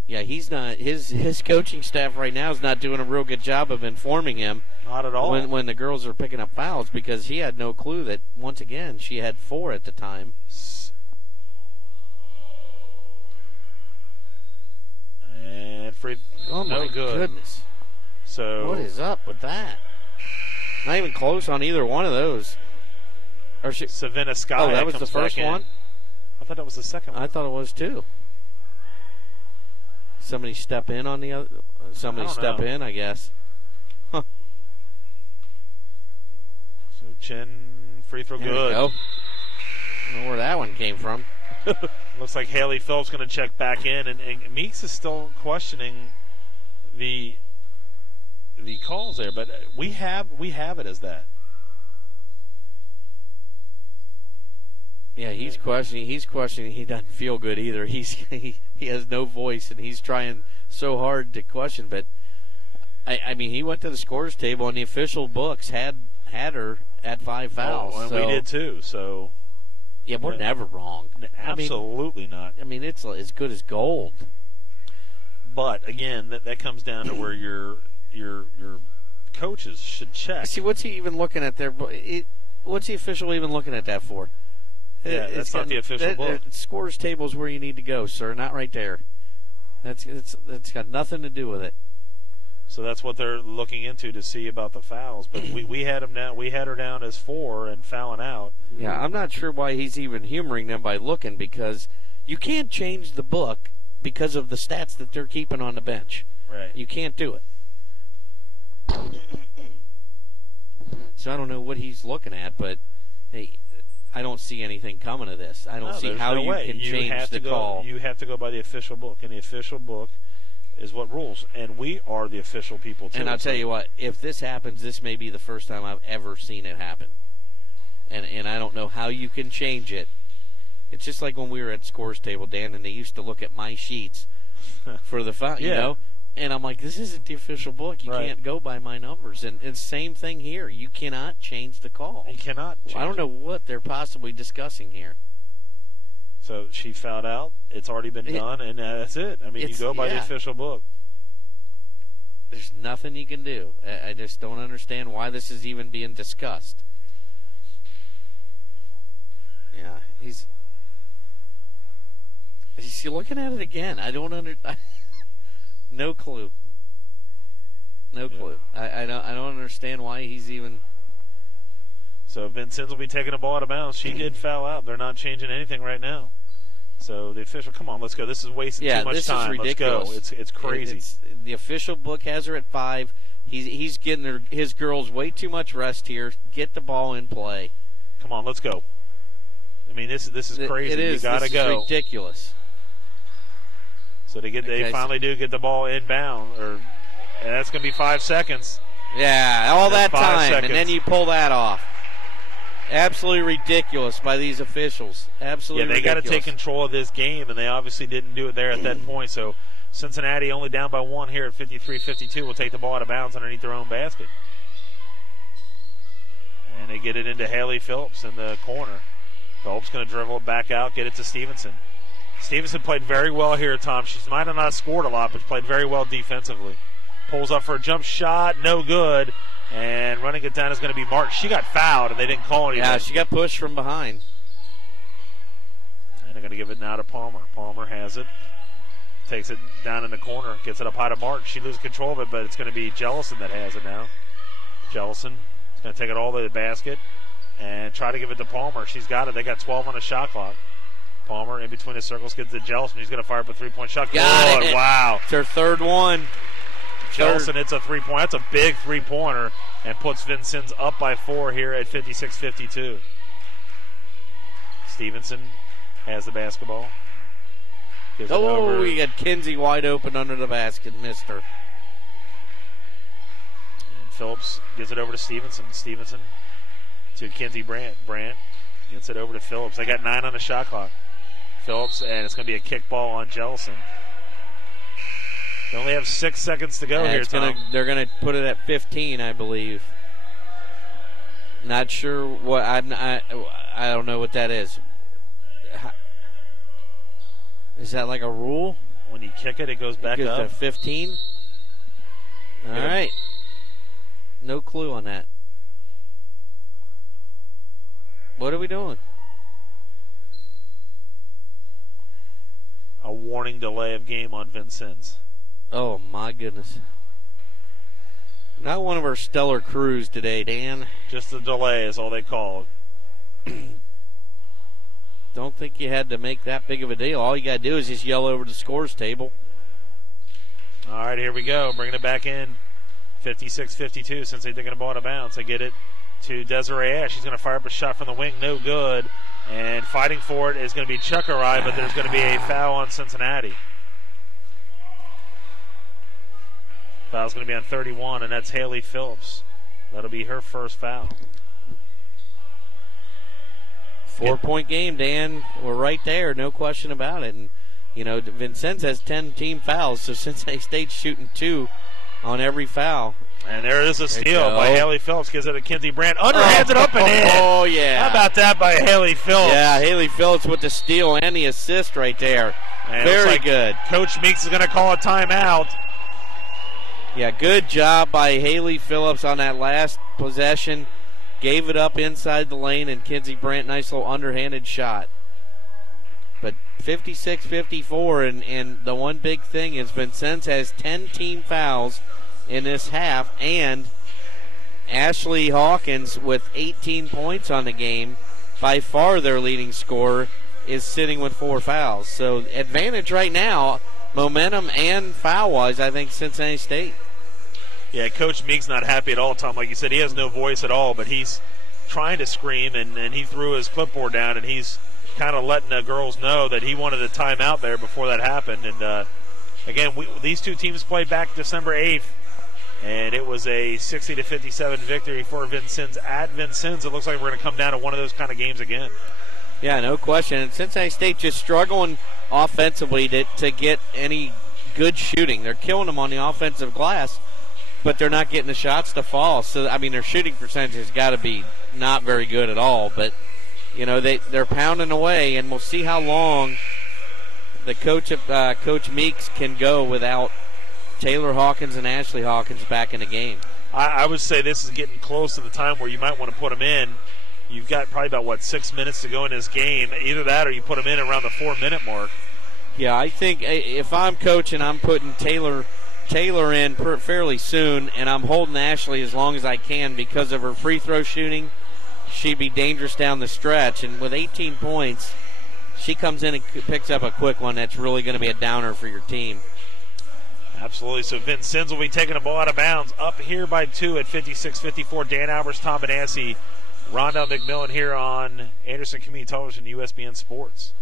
Yeah, he's not. His coaching staff right now is not doing a real good job of informing him. Not at all. When the girls are picking up fouls, because he had no clue that once again she had 4 at the time. And free. Oh my goodness! So what is up with that? Not even close on either one of those. Savannah Scott. Oh, that was the first one? I thought that was the second one. I thought it was too. Somebody step in on the other. Somebody step in, I guess. Huh. So Chen free throw There good. We go. I don't know where that one came from. Looks like Haley Phillips going to check back in, and Meeks is still questioning the calls there, but we have it as that. Yeah, he's questioning. He doesn't feel good either. He has no voice, and he's trying so hard to question. But I mean, he went to the scores table, and the official books had her at 5 fouls. Oh, and we did too. So yeah, we're never wrong. Absolutely not. I mean, it's as good as gold. But again, that comes down to where your coaches should check. See, what's he even looking at there? What's the official even looking at that for? Yeah, that's not the official book. Scores table is where you need to go, sir. Not right there. That's got nothing to do with it. So that's what they're looking into to see about the fouls. But we had him down. We had her down as 4 and fouling out. Yeah, I'm not sure why he's even humoring them by looking, because you can't change the book because of the stats that they're keeping on the bench. Right. You can't do it. So I don't know what he's looking at, but hey, I don't see anything coming of this. I don't see how you can change the call. You have to go by the official book, and the official book is what rules. And we are the official people, too. And I'll tell you what, if this happens, this may be the first time I've ever seen it happen. And I don't know how you can change it. It's just like when we were at scores table, Dan, and they used to look at my sheets for the foul, you know. And I'm like, this isn't the official book. You can't go by my numbers. And same thing here. You cannot change the call. You cannot change I don't know what they're possibly discussing here. So she fouled out. It's already been done, and that's it. I mean, you go by the official book. There's nothing you can do. I just don't understand why this is even being discussed. Yeah, he's looking at it again. I don't no clue. No clue. I don't understand why he's even. So Vincennes will be taking a ball out of bounds. She did foul out. They're not changing anything right now. So the official, come on, let's go. This is wasting too much time. Is ridiculous. Let's go. It's crazy. The official book has her at 5. He's getting his girls way too much rest here. Get the ball in play. Come on, let's go. I mean, this is crazy. It is. You gotta go. This is ridiculous. So they finally do get the ball inbound, and that's going to be 5 seconds. Yeah, all that time, seconds. And then you pull that off. Absolutely ridiculous by these officials. Absolutely ridiculous. Yeah, they got to take control of this game, and they obviously didn't do it there at that point. So Cincinnati only down by 1 here at 53-52 will take the ball out of bounds underneath their own basket. And they get it into Haley Phillips in the corner. Phillips going to dribble it back out, get it to Stevenson. Stevenson played very well here, Tom. She might have not scored a lot, but played very well defensively. Pulls up for a jump shot, no good. And running it down is going to be Martin. She got fouled, and they didn't call anything. Yeah, she got pushed from behind. And they're going to give it now to Palmer. Palmer has it. Takes it down in the corner. Gets it up high to Martin. She loses control of it, but it's going to be Jellison that has it now. Jellison is going to take it all the way to the basket and try to give it to Palmer. She's got it. They got 12 on the shot clock. Palmer in between the circles gets to Jellison. He's going to fire up a three-point shot. Got it. Wow. It's her third one. Jellison hits a three-point. That's a big three-pointer and puts Vincennes up by 4 here at 56-52. Stevenson has the basketball. We got Kinsey wide open under the basket. Missed her. And Phillips gives it over to Stevenson. Stevenson to Kinsey Brandt. Brandt gets it over to Phillips. They got 9 on the shot clock. Phillips, and it's going to be a kick ball on Jellison. They only have 6 seconds to go here, Tom. They're going to put it at 15, I believe. Not sure what I don't know what that is. Is that like a rule? When you kick it, it goes back up. To 15. All right. No clue on that. What are we doing? A warning delay of game on Vincennes. Oh, my goodness. Not one of our stellar crews today, Dan. Just a delay is all they called. Don't think you had to make that big of a deal. All you got to do is just yell over the scores table. All right, here we go. Bringing it back in. 56-52 since they're taking a ball out of bounds. They get it to Desiree Ash. She's going to fire up a shot from the wing. No good. And fighting for it is going to be Chuckerai, but there's going to be a foul on Cincinnati. Foul's going to be on 31, and that's Haley Phillips. That'll be her first foul. 4-point game, Dan. We're right there, no question about it. And, you know, Vincennes has 10 team fouls, so Cincinnati State's shooting 2 on every foul. And there is a steal by Haley Phillips. Gives it to Kinsey Brandt. Underhands it up and in. Oh, yeah. How about that by Haley Phillips? Yeah, Haley Phillips with the steal and the assist right there. And very good. Coach Meeks is going to call a timeout. Yeah, good job by Haley Phillips on that last possession. Gave it up inside the lane, and Kinsey Brandt, nice little underhanded shot. But 56-54, and the one big thing is Vincennes has 10 team fouls in this half, and Ashley Hawkins with 18 points on the game, by far their leading scorer, is sitting with 4 fouls. So advantage right now, momentum and foul-wise, I think Cincinnati State. Yeah, Coach Meek's not happy at all, Tom. Like you said, he has no voice at all, but he's trying to scream, and he threw his clipboard down, and he's kind of letting the girls know that he wanted a timeout there before that happened. And, again, these two teams played back December 8th, and it was a 60-57 victory for Vincennes. At Vincennes, it looks like we're going to come down to one of those kind of games again. Yeah, no question. And Cincinnati State just struggling offensively to get any good shooting. They're killing them on the offensive glass, but they're not getting the shots to fall. So, I mean, their shooting percentage has got to be not very good at all. But, you know, they're pounding away, and we'll see how long the Coach Meeks can go without Taylor Hawkins and Ashley Hawkins back in the game. I would say this is getting close to the time where you might want to put them in. You've got probably about, 6 minutes to go in this game. Either that or you put them in around the 4-minute mark. Yeah, I think if I'm coaching, I'm putting Taylor in fairly soon, and I'm holding Ashley as long as I can because of her free throw shooting. She'd be dangerous down the stretch, and with 18 points, she comes in and picks up a quick one that's really going to be a downer for your team. Absolutely. So Vincennes will be taking the ball out of bounds. Up here by 2 at 56-54. Dan Albers, Tom Benassi, Rondell McMillan here on Anderson Community Television, USBN Sports.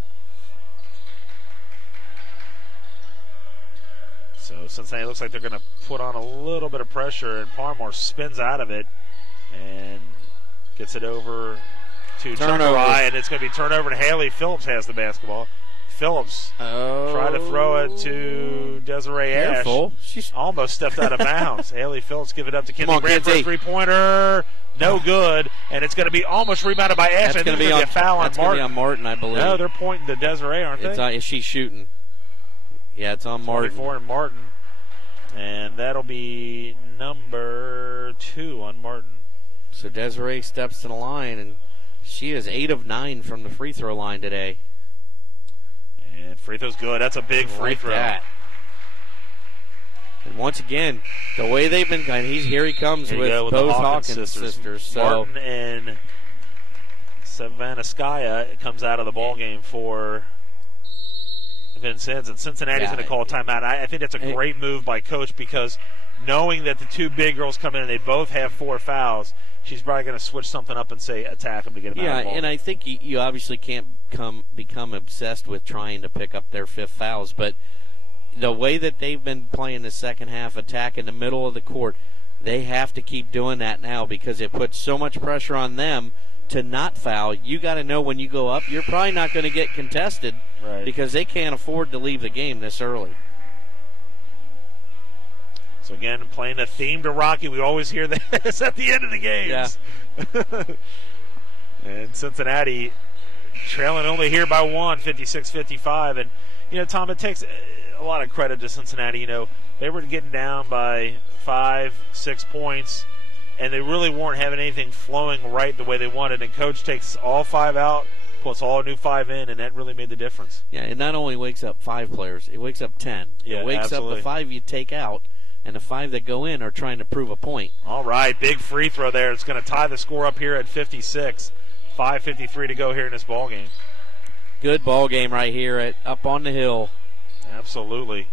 So Cincinnati looks like they're going to put on a little bit of pressure, and Parmore spins out of it and gets it over to Chuckerai, and it's going to be turnover, and Haley Phillips has the basketball. Phillips tried to throw it to Desiree Careful. Ash. She's almost stepped out of bounds. Haley Phillips give it up to Kinsey Brandt for a three-pointer. No good, and it's going to be almost rebounded by Ash. That's going to be a foul on Martin. That's going to be on Martin, I believe. No, they're pointing to Desiree, aren't they? Is she shooting? Yeah, it's on Martin. 24 and Martin. And that'll be number 2 on Martin. So Desiree steps to the line, and she is 8 of 9 from the free throw line today. And free throw's good. That's a big free throw. That. And once again, the way they've been going, here he comes with both Hawkins sisters. So Martin and Savannah Skaya comes out of the ball game for Vincennes, and Cincinnati's going to call a timeout. I think that's a great move by Coach, because knowing that the 2 big girls come in and they both have 4 fouls, she's probably going to switch something up and say attack them to get them out of the ball. Yeah, and I think you obviously can't become obsessed with trying to pick up their 5th fouls, but the way that they've been playing the second half, attack in the middle of the court, they have to keep doing that now, because it puts so much pressure on them to not foul. You got to know when you go up, you're probably not going to get contested, right, because they can't afford to leave the game this early. So again, playing a theme to Rocky, we always hear this at the end of the games. Yeah. And Cincinnati trailing only here by 1, 56-55. And, Tom, it takes a lot of credit to Cincinnati. They were getting down by 5, 6 points, and they really weren't having anything flowing right the way they wanted. And Coach takes all 5 out, puts all new 5 in, and that really made the difference. Yeah, it not only wakes up 5 players, it wakes up 10. Yeah, it wakes absolutely. up the 5 you take out, and the 5 that go in are trying to prove a point. All right, big free throw there. It's going to tie the score up here at 56. 5:53 to go here in this ball game. Good ball game right here up on the hill. Absolutely.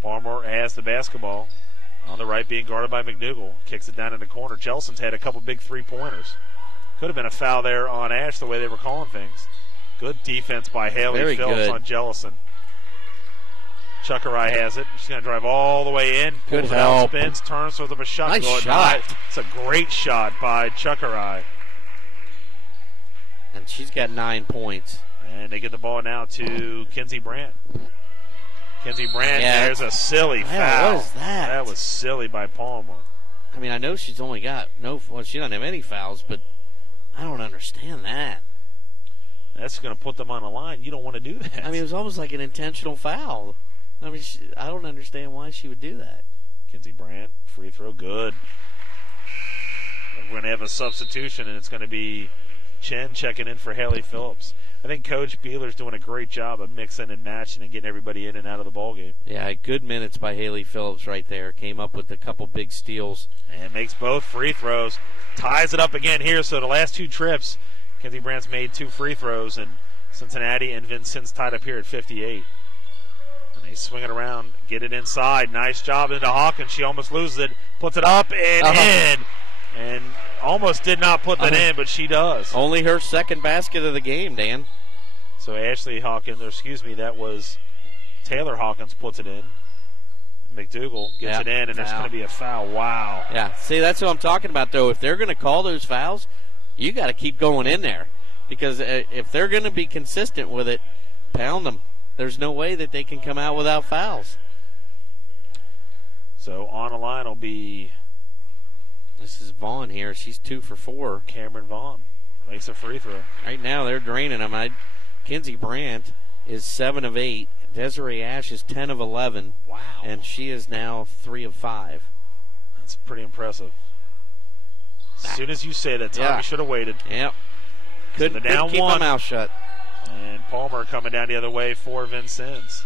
Palmer has the basketball. On the right, being guarded by McDougal. Kicks it down in the corner. Jellison's had a couple big three-pointers. Could have been a foul there on Ash the way they were calling things. Good defense by Haley Phillips on Jellison. Chuckerai has it. She's going to drive all the way in. Good help. Spins, turns, throws up a shot. Nice shot. It's a great shot by Chuckerai. And she's got 9 points. And they get the ball now to Kinsey Brandt. Kinsey Brandt, there's a silly foul. What is that? That was silly by Palmer. I mean, I know she's only got she doesn't have any fouls, but I don't understand that. That's going to put them on the line. You don't want to do that. I mean, it was almost like an intentional foul. I mean, I don't understand why she would do that. Kinsey Brandt, free throw, good. We're going to have a substitution, and it's going to be Chen checking in for Haley Phillips. I think Coach Beeler's doing a great job of mixing and matching and getting everybody in and out of the ballgame. Yeah, good minutes by Haley Phillips right there. Came up with a couple big steals. And makes both free throws. Ties it up again here. So the last 2 trips, Kinsey Brandt's made 2 free throws, and Cincinnati and Vincennes tied up here at 58. And they swing it around, get it inside. Nice job into Hawkins. She almost loses it. Puts it up and in. And almost did not put that in, but she does. Only her second basket of the game, Dan. So Ashley Hawkins, that was Taylor Hawkins puts it in. McDougal gets it in, and there's going to be a foul. Wow. Yeah, see, that's what I'm talking about, though. If they're going to call those fouls, you got to keep going in there. Because if they're going to be consistent with it, pound them. There's no way that they can come out without fouls. So on the line will be... This is Vaughn here. She's 2 for 4. Cameron Vaughn makes a free throw. Right now they're draining them. Kinsey Brandt is 7 of 8. Desiree Ash is 10 of 11. Wow. And she is now 3 of 5. That's pretty impressive. As soon as you say that, Tommy should have waited. Yep. Couldn't keep my mouth shut. And Palmer coming down the other way for Vincennes.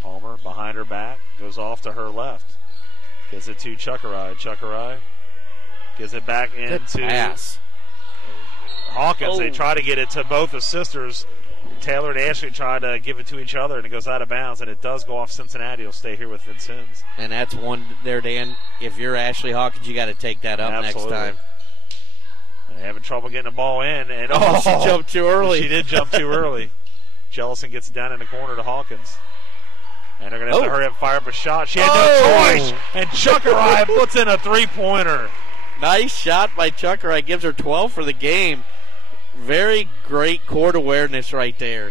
Palmer behind her back, goes off to her left. Gives it to Chuckerai. Chuckerai gives it back into Hawkins. Oh. They try to get it to both the sisters. Taylor and Ashley try to give it to each other, and it goes out of bounds, and it does go off Cincinnati. It'll stay here with Vincennes. And that's one there, Dan. If you're Ashley Hawkins, you got to take that up next time. And having trouble getting the ball in. And she jumped too early. She did jump too early. Jellison gets it down in the corner to Hawkins. And they're going to have to hurry up and fire up a shot. She had no choice. And Chuckerai puts in a three-pointer. Nice shot by Chuckerai. Gives her 12 for the game. Very great court awareness right there.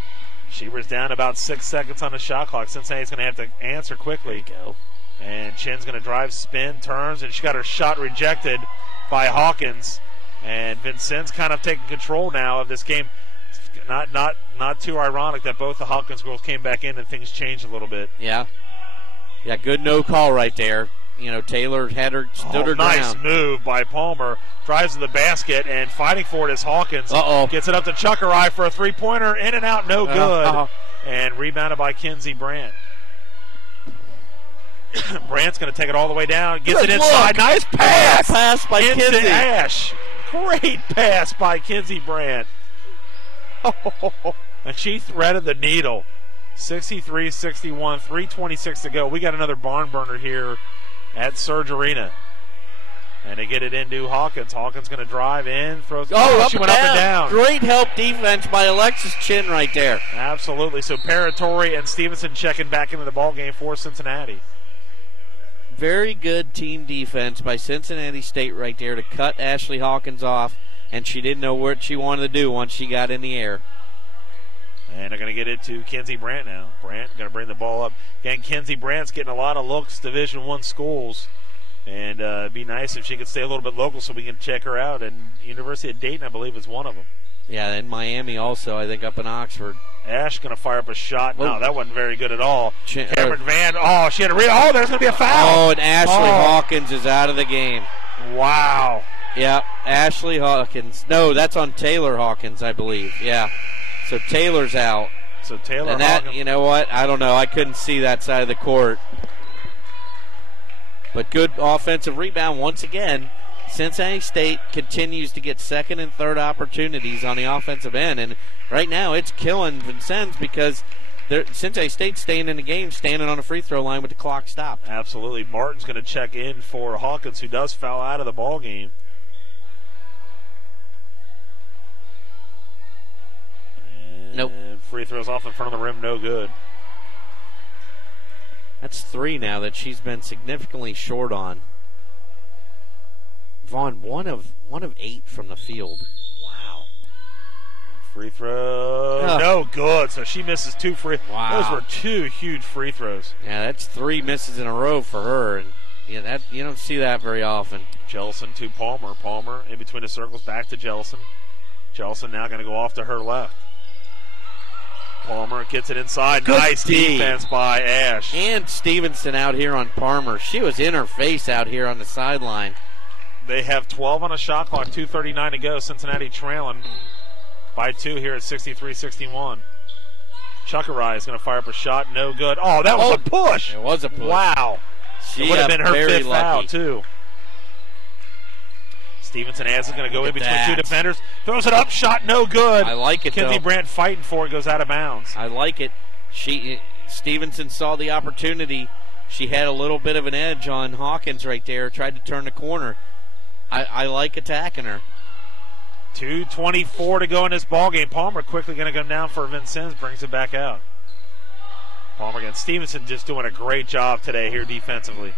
She was down about 6 seconds on the shot clock. Cincinnati's going to have to answer quickly. There you go. And Chin's going to drive, spin, turns, and she got her shot rejected by Hawkins. And Vincennes kind of taking control now of this game. Not too ironic that both the Hawkins girls came back in and things changed a little bit. Yeah, good no call right there. You know, Taylor had her stood her nice ground. Move by Palmer. Drives to the basket and fighting for it is Hawkins. Gets it up to Chuckerai for a three-pointer. In and out, no good. And rebounded by Kinsey Brandt. Brandt's going to take it all the way down. Gets it inside. Nice pass. Pass by Kinsey Ash. Great pass by Kinsey Brandt. And she threaded the needle. 63-61, 3:26 to go. We got another barn burner here at Surge Arena. And they get it into Hawkins. Hawkins going to drive in, throws. She went up and down. Great help defense by Alexis Chin right there. Absolutely. So Paratori and Stevenson checking back into the ball game for Cincinnati. Very good team defense by Cincinnati State right there to cut Ashley Hawkins off, and she didn't know what she wanted to do once she got in the air. And they're going to get it to Kinsey Brandt now. Brandt going to bring the ball up. Again, Kinsey Brandt's getting a lot of looks, Division I schools. And it'd be nice if she could stay a little bit local so we can check her out. And University of Dayton, I believe, is one of them. Yeah, and Miami also, I think, up in Oxford. Ash going to fire up a shot. No, that wasn't very good at all. Cameron Van, she had a there's going to be a foul. And Ashley Hawkins is out of the game. Wow. Yeah, Ashley Hawkins. No, that's on Taylor Hawkins, I believe. Yeah. So Taylor's out. So Taylor and that, Hawkins. You know what? I don't know. I couldn't see that side of the court. But good offensive rebound once again. Cincinnati State continues to get second and third opportunities on the offensive end. And right now it's killing Vincennes because Cincinnati State's staying in the game, standing on the free throw line with the clock stopped. Absolutely. Martin's going to check in for Hawkins, who does foul out of the ball game. Nope. Free throws off in front of the rim, no good. That's 3 now that she's been significantly short on. Vaughn, one of 8 from the field. Wow. Free throw, no good. So she misses 2 free. Wow. Those were 2 huge free throws. Yeah, that's 3 misses in a row for her, and that you don't see that very often. Jellison to Palmer. Palmer in between the circles, back to Jellison. Jellison now going to go off to her left. Palmer gets it inside. Good nice defense by Ash. And Stevenson out here on Palmer. She was in her face out here on the sideline. They have 12 on a shot clock, 2:39 to go. Cincinnati trailing by 2 here at 63-61. Chuckerai is going to fire up a shot. No good. Oh, that was a push. It was a push. Wow. It would have been her 5th foul, too. Stevenson has it, going to go in between 2 defenders. Throws it up, shot no good. I like it, Kinsey Brandt fighting for it, goes out of bounds. I like it. Stevenson saw the opportunity. She had a little bit of an edge on Hawkins right there, tried to turn the corner. I like attacking her. 2:24 to go in this ballgame. Palmer quickly going to come down for Vincennes, brings it back out. Palmer again. Stevenson just doing a great job today here defensively.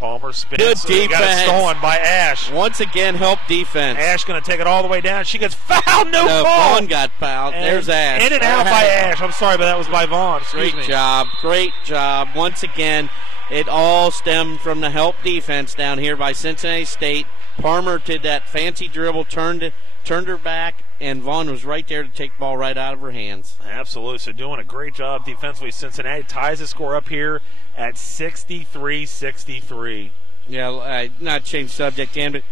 Palmer spins. Good defense. Got it stolen by Ash. Once again, help defense. Ash going to take it all the way down. She gets fouled. No call. Vaughn got fouled. And there's Ash. In and out by Ash. I'm sorry, but that was by Vaughn. Great job. Great job. Once again, it all stemmed from the help defense down here by Cincinnati State. Palmer did that fancy dribble, turned her back, and Vaughn was right there to take the ball right out of her hands. Absolutely. So doing a great job defensively. Cincinnati ties the score up here at 63-63. Yeah, not change subject, Dan, but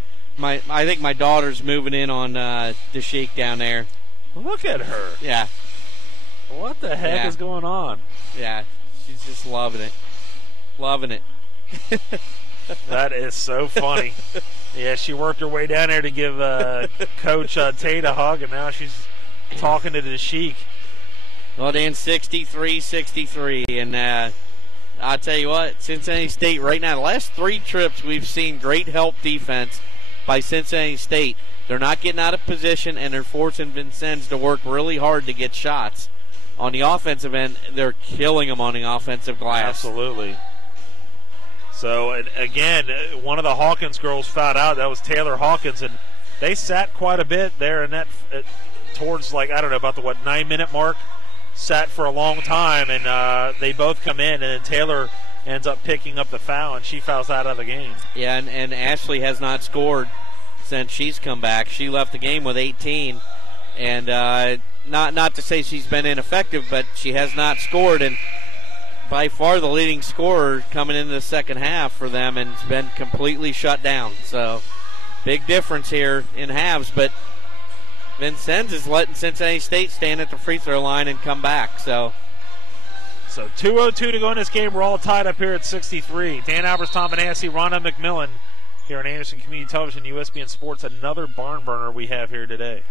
I think my daughter's moving in on the Sheik down there. Look at her. Yeah. What the heck is going on? Yeah, she's just loving it. Loving it. That is so funny. Yeah, she worked her way down there to give Coach Tate a hug, and now she's talking to the Sheik. Well, Dan, 63-63, and I'll tell you what, Cincinnati State right now, the last 3 trips we've seen great help defense by Cincinnati State. They're not getting out of position, and they're forcing Vincennes to work really hard to get shots. On the offensive end, they're killing them on the offensive glass. Absolutely. So, again, one of the Hawkins girls fouled out. That was Taylor Hawkins, and they sat quite a bit there in that towards, like, I don't know, about the, 9-minute mark. Sat for a long time, and they both come in, and then Taylor ends up picking up the foul, and she fouls out of the game. Yeah, and Ashley has not scored since she's come back. She left the game with 18, and not to say she's been ineffective, but she has not scored, and by far the leading scorer coming into the second half for them, and it's been completely shut down. So big difference here in halves, but Vincennes is letting Cincinnati State stand at the free throw line and come back. So 2:02 to go in this game. We're all tied up here at 63. Dan Alberts, Tom Benassi, Rhonda McMillan here on Anderson Community Television, USBN Sports. Another barn burner we have here today.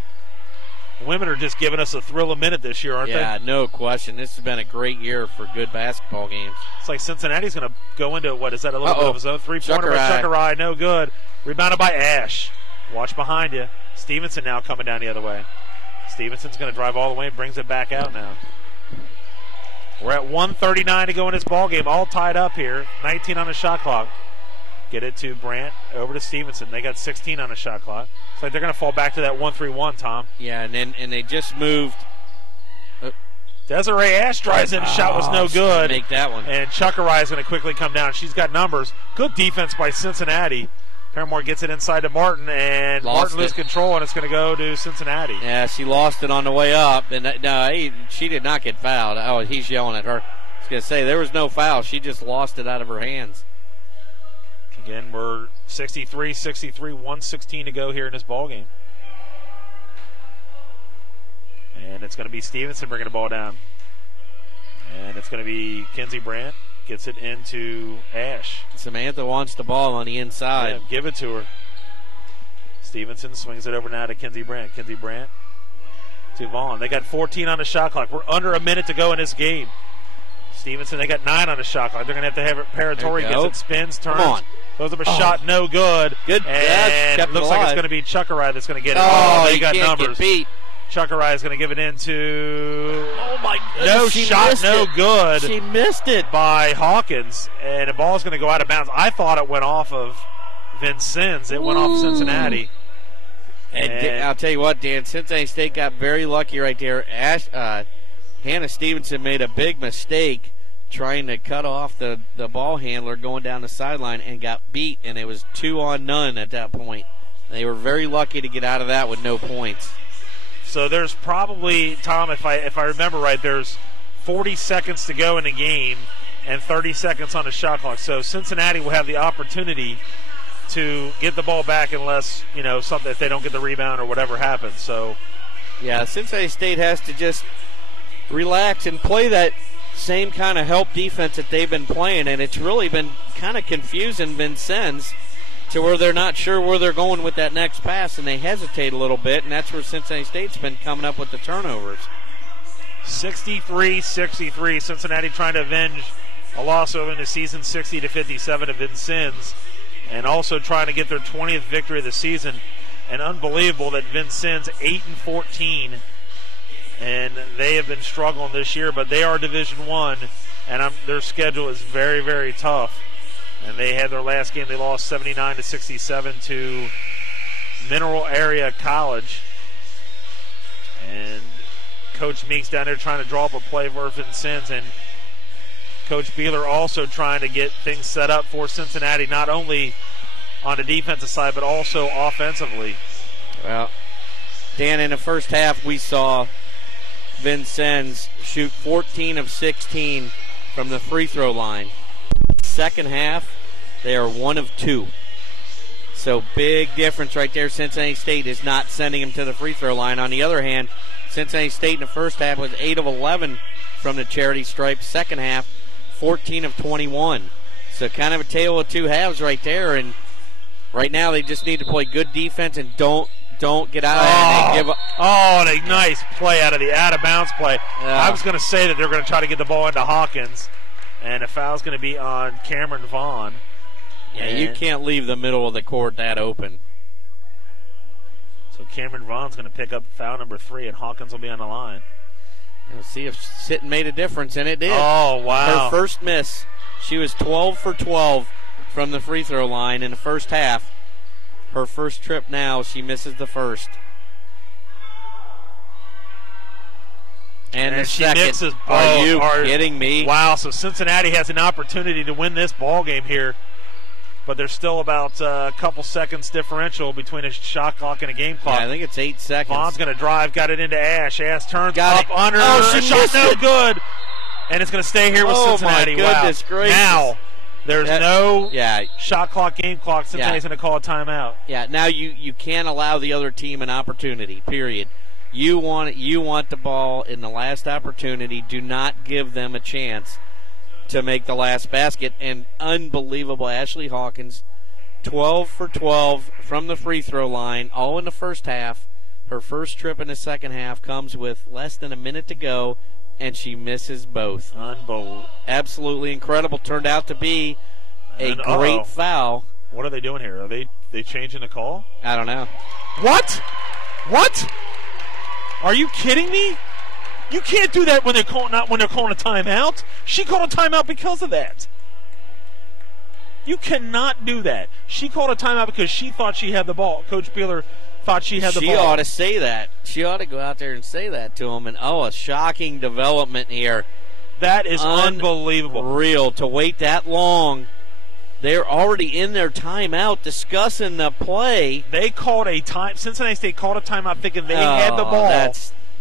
The women are just giving us a thrill a minute this year, aren't they? Yeah, no question. This has been a great year for good basketball games. It's like Cincinnati's going to go into, what is that, a little bit of a zone? 3-pointer by Chuckerai, no good. Rebounded by Ash. Watch behind you. Stevenson now coming down the other way. Stevenson's going to drive all the way and brings it back out now. We're at 1:39 to go in this ball game, all tied up here. 19 on the shot clock. Get it to Brandt, over to Stevenson. They got 16 on the shot clock. It's like they're going to fall back to that 1-3-1, Tom. Yeah, and they just moved. Desiree Ash drives in. Shot was no good. Make that one. And Chuckerai is going to quickly come down. She's got numbers. Good defense by Cincinnati. Paramore gets it inside to Martin, and Martin loses control, and it's going to go to Cincinnati. Yeah, she lost it on the way up, and she did not get fouled. Oh, he's yelling at her. I was going to say, there was no foul. She just lost it out of her hands. Again, we're 63-63, 1:16 to go here in this ball game. And it's going to be Stevenson bringing the ball down. And it's going to be Kinsey Brandt. Gets it into Ash. Samantha wants the ball on the inside. Yeah, give it to her. Stevenson swings it over now to Kinsey Brandt. Kinsey Brandt to Vaughn. They got 14 on the shot clock. We're under a minute to go in this game. Stevenson, they got 9 on the shot clock. They're going to have it. Paratori gets it, spins, turns. Goes up a shot, no good. Good. And it looks like it's going to be Chuckerai that's going to get it. They got numbers. Chuckerai is going to give it into. Oh, my goodness. No shot, no good. She missed it. By Hawkins. And the ball's going to go out of bounds. I thought it went off of Vincennes. It went off Cincinnati. And I'll tell you what, Dan, Cincinnati State got very lucky right there. Hannah Stevenson made a big mistake trying to cut off the ball handler going down the sideline and got beat, and it was 2-on-none at that point. They were very lucky to get out of that with no points. So there's probably, Tom, if I remember right, there's 40 seconds to go in the game and 30 seconds on the shot clock. So Cincinnati will have the opportunity to get the ball back unless, something, if they don't get the rebound or whatever happens. So, yeah, Cincinnati State has to just relax and play that same kind of help defense that they've been playing, and it's really been kind of confusing Vincennes to where they're not sure where they're going with that next pass, and they hesitate a little bit, and that's where Cincinnati State's been coming up with the turnovers. 63-63, Cincinnati trying to avenge a loss over in the season, 60-57 to Vincennes, and also trying to get their 20th victory of the season. And unbelievable that Vincennes 8-14, and they have been struggling this year, but they are Division I, and their schedule is very, very tough. And they had their last game, they lost 79-67 to Mineral Area College. And Coach Meeks down there trying to draw up a play for Vincennes, and Coach Beeler also trying to get things set up for Cincinnati, not only on the defensive side, but also offensively. Well, Dan, in the first half, we saw Vincennes shoot 14 of 16 from the free throw line. Second half, they are 1 of 2. So big difference right there. Cincinnati State is not sending them to the free throw line. On the other hand, Cincinnati State in the first half was 8 of 11 from the charity stripe. Second half, 14 of 21. So kind of a tale of two halves right there. And right now they just need to play good defense and don't get out of it. And give up. Oh, and a nice play out of bounds play. I was going to say that they're going to try to get the ball into Hawkins, and a foul's going to be on Cameron Vaughn. Yeah, you can't leave the middle of the court that open. So Cameron Vaughn's going to pick up foul number 3, and Hawkins will be on the line. We'll see if sitting made a difference, and it did. Oh, wow. Her first miss. She was 12 for 12 from the free throw line in the first half. Her first trip now, she misses the first. And the she second. misses. Are you kidding me? Wow, so Cincinnati has an opportunity to win this ball game here. But there's still about a couple seconds differential between a shot clock and a game clock. Yeah, I think it's 8 seconds. Vaughn's going to drive, got it into Ash. Ash turns got up it. under. Oh, she shot no it. Good. And it's going to stay here with Cincinnati. My goodness gracious. Now, there's no yeah. shot clock, game clock. Cincinnati's going to call a timeout. Yeah, now you can't allow the other team an opportunity, period. You want the ball in the last opportunity. Do not give them a chance to make the last basket. And unbelievable, Ashley Hawkins, 12 for 12 from the free throw line, all in the first half. Her first trip in the second half comes with less than a minute to go, and she misses both. Unbelievable. Absolutely incredible. Turned out to be a great foul. What are they doing here? Are they changing the call? I don't know. What? Are you kidding me? You can't do that when they're calling a timeout. She called a timeout because of that. You cannot do that. She called a timeout because she thought she had the ball. Coach Beeler thought she had the ball. She ought to say that. She ought to go out there and say that to him. And, a shocking development here. That is unbelievable. Real to wait that long. They're already in their timeout discussing the play. They called a time. Cincinnati State called a timeout thinking they had the ball.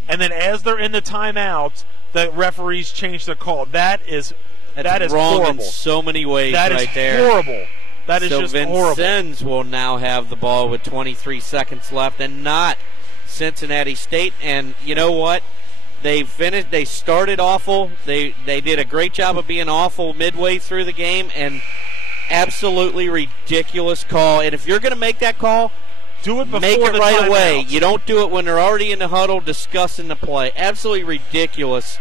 And then as they're in the timeout, the referees changed their call. That is wrong horrible. In so many ways that right there. That is horrible. That is just horrible. So Vincennes will now have the ball with 23 seconds left and not Cincinnati State. And you know what? They finished. They started awful. They did a great job of being awful midway through the game, and absolutely ridiculous call. And if you're going to make that call, do it before make it the right away. Out. You don't do it when they're already in the huddle discussing the play. Absolutely ridiculous.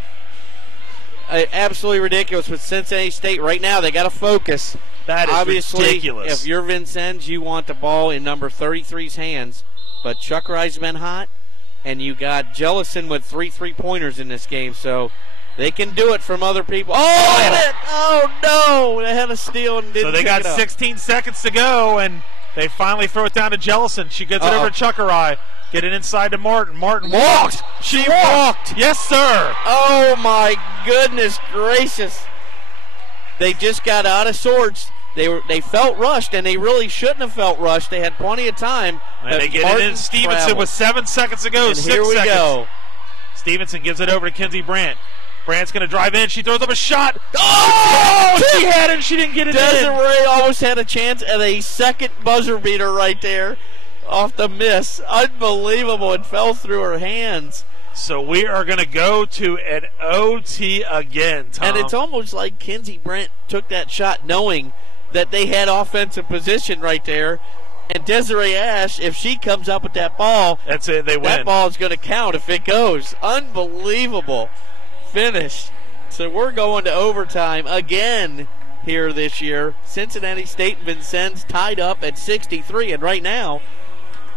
Absolutely ridiculous with Cincinnati State right now. They got to focus. That is obviously ridiculous. If you're Vincennes, you want the ball in number 33's hands. But Chuck Rye's been hot, and you got Jellison with 3 3-pointers in this game, so they can do it from other people. Oh no! They had a steal and didn't. So they got 16 seconds to go, and they finally throw it down to Jellison. She gets it over to Chuck Rye. Get it inside to Martin. Martin walked. She walked. Yes, sir. Oh, my goodness gracious. They just got out of sorts. They felt rushed, and they really shouldn't have felt rushed. They had plenty of time. And they get it in. Stevenson with 7 seconds to go. And 6 here we seconds. Go. Stevenson gives it over to Kinsey Brandt. Brandt's going to drive in. She throws up a shot. Oh! She had it. She didn't get it in. Desiree almost had a chance at a second buzzer beater right there. Off the miss. Unbelievable. It fell through her hands. So we are going to go to an OT again, Tom. And it's almost like Kinsey Brandt took that shot knowing that they had offensive position right there. And Desiree Ash, if she comes up with that ball, that's it. They win. That ball is going to count if it goes. Unbelievable finish. So we're going to overtime again here this year. Cincinnati State and Vincennes tied up at 63. And right now,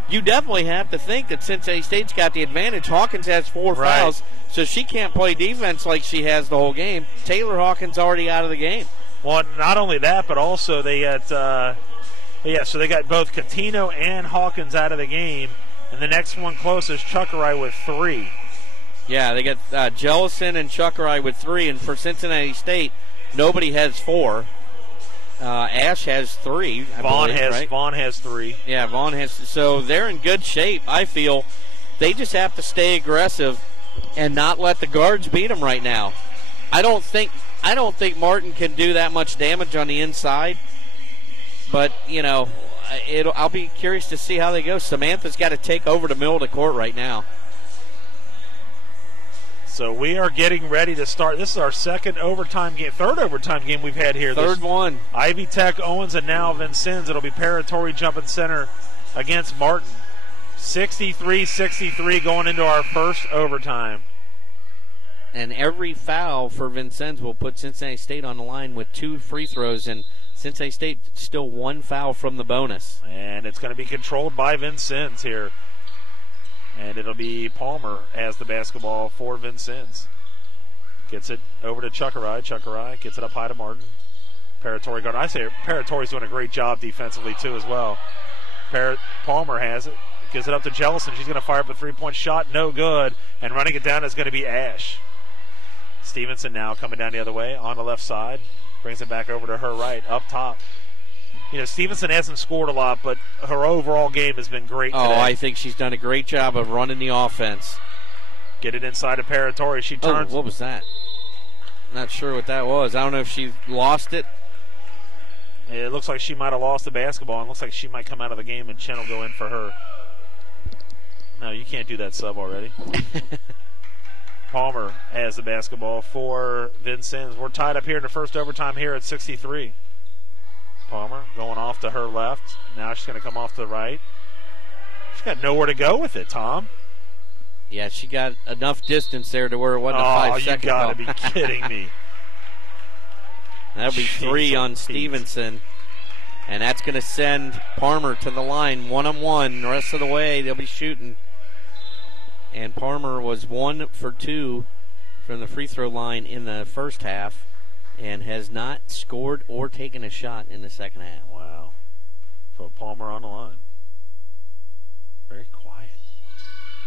you definitely have to think that Cincinnati State's got the advantage. Hawkins has 4 fouls, so she can't play defense like she has the whole game. Taylor Hawkins already out of the game. Well, not only that, but also they got, so they got both Catino and Hawkins out of the game. And the next one closest, Chuckerai with 3. Yeah, they got Jellison and Chuckerai with 3. And for Cincinnati State, nobody has 4. Ash has 3. Vaughn has 3. Yeah, Vaughn has. So they're in good shape, I feel, They just have to stay aggressive and not let the guards beat them right now. I don't think Martin can do that much damage on the inside, but I'll be curious to see how they go. Samantha's got to take over the middle of the court right now. So we are getting ready to start. This is our third overtime game we've had here. Third one. Ivy Tech, Owens, and now Vincennes. It'll be Paratori jumping center against Martin. 63-63 going into our first overtime. And every foul for Vincennes will put Cincinnati State on the line with 2 free throws, and Cincinnati State still 1 foul from the bonus. And it's going to be controlled by Vincennes here. And it'll be Palmer has the basketball for Vincennes. Gets it over to Chuckerai. Chuckerai gets it up high to Martin. Paratori guard. I say Paratori's doing a great job defensively too as well. Palmer has it. Gives it up to Jellison. She's going to fire up a 3-point shot. No good. And running it down is going to be Ash. Stevenson now coming down the other way on the left side. Brings it back over to her right, up top. Stevenson hasn't scored a lot, but her overall game has been great today. I think she's done a great job of running the offense. Get it inside of Paratori. She turns. What was that? Not sure what that was. I don't know if she lost it. It looks like she might have lost the basketball, and looks like she might come out of the game, and Chen will go in for her. No, you can't do that sub already. Palmer has the basketball for Vincennes. We're tied up here in the first overtime here at 63. Palmer going off to her left. Now she's going to come off to the right. She's got nowhere to go with it, Tom. Yeah, she got enough distance there to where it wasn't a 5-second. You got to be kidding me. That'll be 3 on Stevenson. And that's going to send Palmer to the line, 1-on-1. The rest of the way, they'll be shooting. And Palmer was 1 for 2 from the free throw line in the first half and has not scored or taken a shot in the second half. Wow. Put Palmer on the line. Very quiet.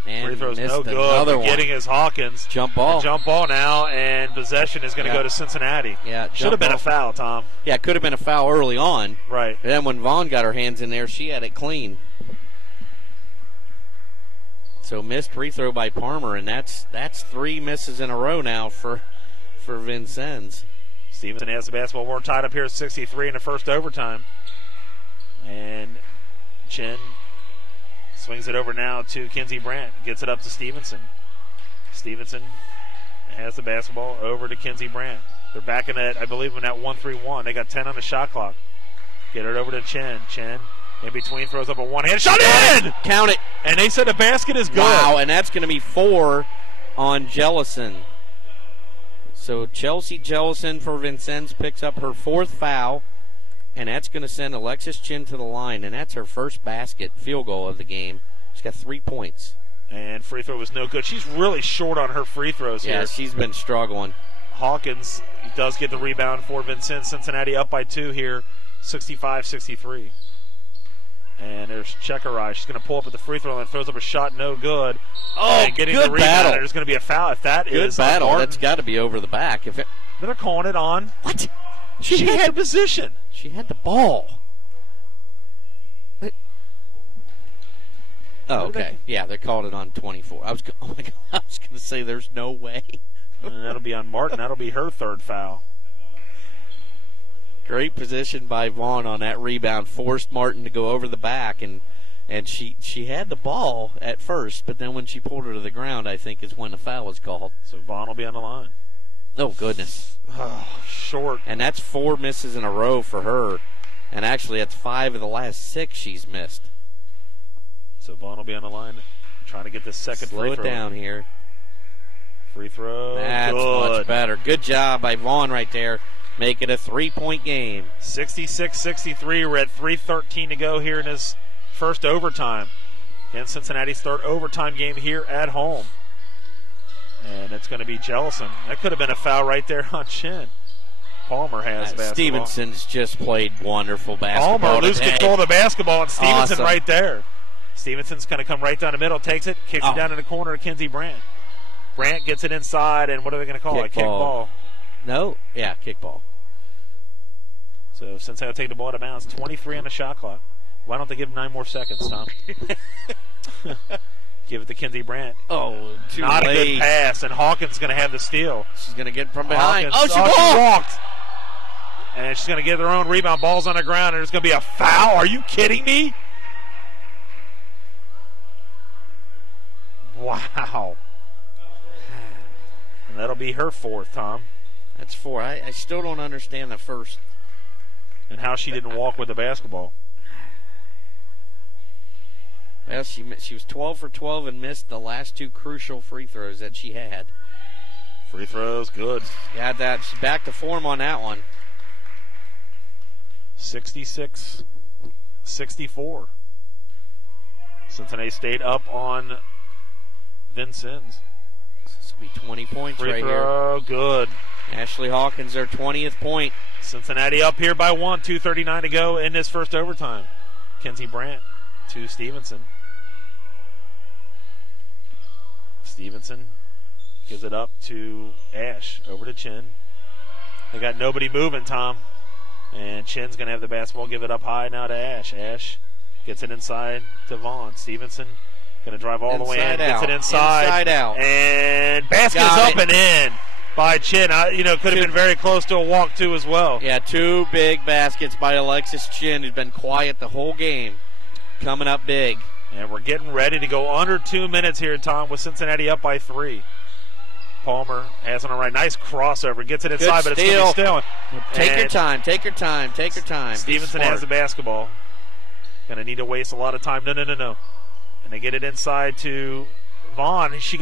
And free throw's no good. Getting his Hawkins. Jump ball. The jump ball now, and possession is going to go to Cincinnati. Yeah. Should have been a foul, Tom. Yeah, it could have been a foul early on. Right. And then when Vaughn got her hands in there, she had it clean. So missed free throw by Palmer, and that's 3 misses in a row now for Vincennes. Stevenson has the basketball. We're tied up here at 63 in the first overtime. And Chen swings it over now to Kinsey Brandt. Gets it up to Stevenson. Stevenson has the basketball over to Kinsey Brandt. They're back in that, I believe, in that 1-3-1. They got 10 on the shot clock. Get it over to Chen. Chen in between throws up a one-hand shot in! Count it. And they said the basket is good. Wow, and that's going to be 4 on Jellison. So Chelsea Jellison for Vincennes picks up her 4th foul, and that's going to send Alexis Chin to the line, and that's her first field goal of the game. She's got 3 points. And free throw was no good. She's really short on her free throws here. Yeah, she's been struggling. Hawkins does get the rebound for Vincennes. Cincinnati up by 2 here, 65-63. And there's Checkerai. She's going to pull up at the free throw line, throws up a shot, no good. Oh, and getting good the rebound, battle. There's going to be a foul. If that good is battle, Martin, that's got to be over the back. If it, they're calling it on. What? She had the position. She had the ball. Oh, okay. Yeah, they called it on 24. I was going to say there's no way. And that'll be on Martin. That'll be her 3rd foul. Great position by Vaughn on that rebound. Forced Martin to go over the back, and she had the ball at first, but then when she pulled her to the ground, I think is when the foul was called. So Vaughn will be on the line. Oh, goodness. Short. And that's 4 misses in a row for her. And actually, that's 5 of the last 6 she's missed. So Vaughn will be on the line trying to get this second free throw. Slow it down here. Free throw. That's good. Much better. Good job by Vaughn right there. Make it a 3-point game. 66-63. We're at 3:13 to go here in his first overtime. And Cincinnati's 3rd overtime game here at home. And it's going to be Jellison. That could have been a foul right there on Chin. Palmer has the basketball. Stevenson's just played wonderful basketball. Palmer loses today. control of the basketball, and Stevenson Awesome. right there. Stevenson's going to come right down the middle, takes it, kicks it down in the corner to Kinsey Brandt. Brandt gets it inside, and what are they going to call it? Kick ball. No, yeah, kick ball. So Cincinnati will take the ball out of bounds. 23 on the shot clock. Why don't they give him 9 more seconds, Tom? Give it to Kinsey Brandt. Oh, too Not late. a good pass, and Hawkins going to have the steal. She's going to get from behind. Hawkins, she walked. And she's going to get her own rebound. Ball's on the ground, and there's going to be a foul. Are you kidding me? Wow. And that'll be her fourth, Tom. That's 4. I still don't understand the first. And how she didn't walk with the basketball. Well, she was 12 for 12 and missed the last 2 crucial free throws that she had. Free throws, good. Got that. She's back to form on that one. 66-64. Cincinnati State up on Vincennes. This will be 20 points Free right throw, here. Good. Ashley Hawkins, their 20th point. Cincinnati up here by 1, 2:39 to go in this first overtime. Kinsey Brandt to Stevenson. Stevenson gives it up to Ash, over to Chin. They got nobody moving, Tom. And Chin's going to have the basketball, give it up high now to Ash. Ash gets it inside to Vaughn. Stevenson going to drive all the way in, gets it inside. Inside out. And basket is up and in by Chin. Could have been very close to a walk, too, as well. Yeah, 2 big baskets by Alexis Chin, who's been quiet the whole game. Coming up big. And we're getting ready to go under 2 minutes here, Tom, with Cincinnati up by 3. Palmer has on the right. Nice crossover. Gets it inside, but it's going to be stealing. Take your time. Take your time. Take your time. Stevenson has the basketball. Going to need to waste a lot of time. No. And they get it inside to Vaughn. She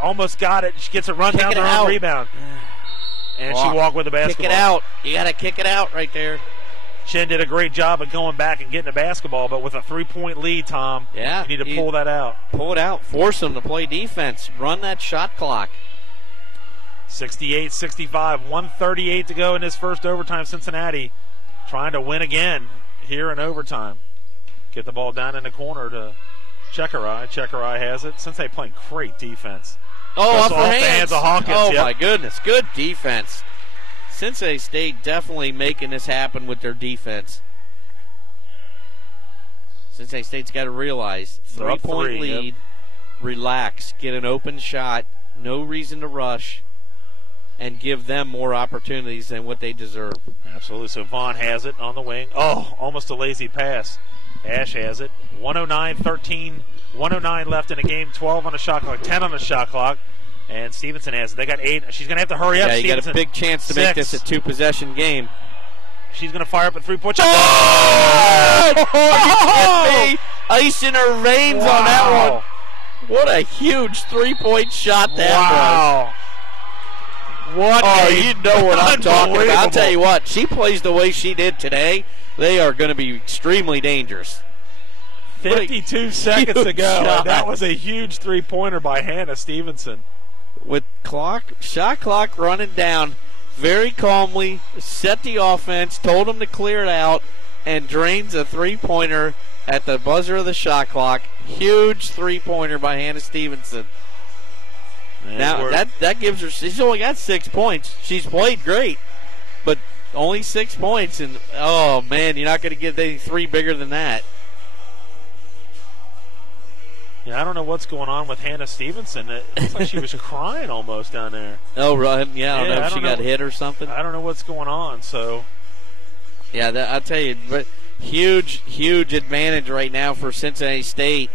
almost got it. She gets a run down her own rebound. And she walked with the basketball. Kick it out. You got to kick it out right there. Chin did a great job of going back and getting the basketball, but with a 3-point lead, Tom, you need to pull that out. Pull it out. Force them to play defense. Run that shot clock. 68-65, 1:38 to go in this first overtime. Cincinnati trying to win again here in overtime. Get the ball down in the corner to Chekarai. Chekarai has it. Cincinnati playing great defense. Off the hands of Hawkins. My goodness. Good defense. Cincinnati State definitely making this happen with their defense. Cincinnati State's got to realize 3-point lead, relax, get an open shot, no reason to rush, and give them more opportunities than what they deserve. Absolutely. So Vaughn has it on the wing. Oh, almost a lazy pass. Ash has it. 109 left in the game, 12 on the shot clock, 10 on the shot clock. And Stevenson has it. They got 8. She's going to have to hurry up. Yeah, you got a big chance to make this a 2-possession game. She's going to fire up a 3-point shot. Oh! Are you kidding me? Icing her veins on that one. What a huge 3-point shot that was. What you know what I'm talking about. I'll tell you what, she plays the way she did today, they are going to be extremely dangerous. 52 seconds to go. And that was a huge 3-pointer by Hannah Stevenson. With shot clock running down, very calmly set the offense, told them to clear it out, and drains a 3-pointer at the buzzer of the shot clock. Huge 3-pointer by Hannah Stevenson. Now that gives her. She's only got 6 points. She's played great, but only 6 points. And oh man, you're not going to get any 3 bigger than that. Yeah, I don't know what's going on with Hannah Stevenson. It looks like she was crying almost down there. Oh, right. Yeah, I don't know if she got hit or something. I don't know what's going on. So, yeah, I'll tell you, but huge advantage right now for Cincinnati State.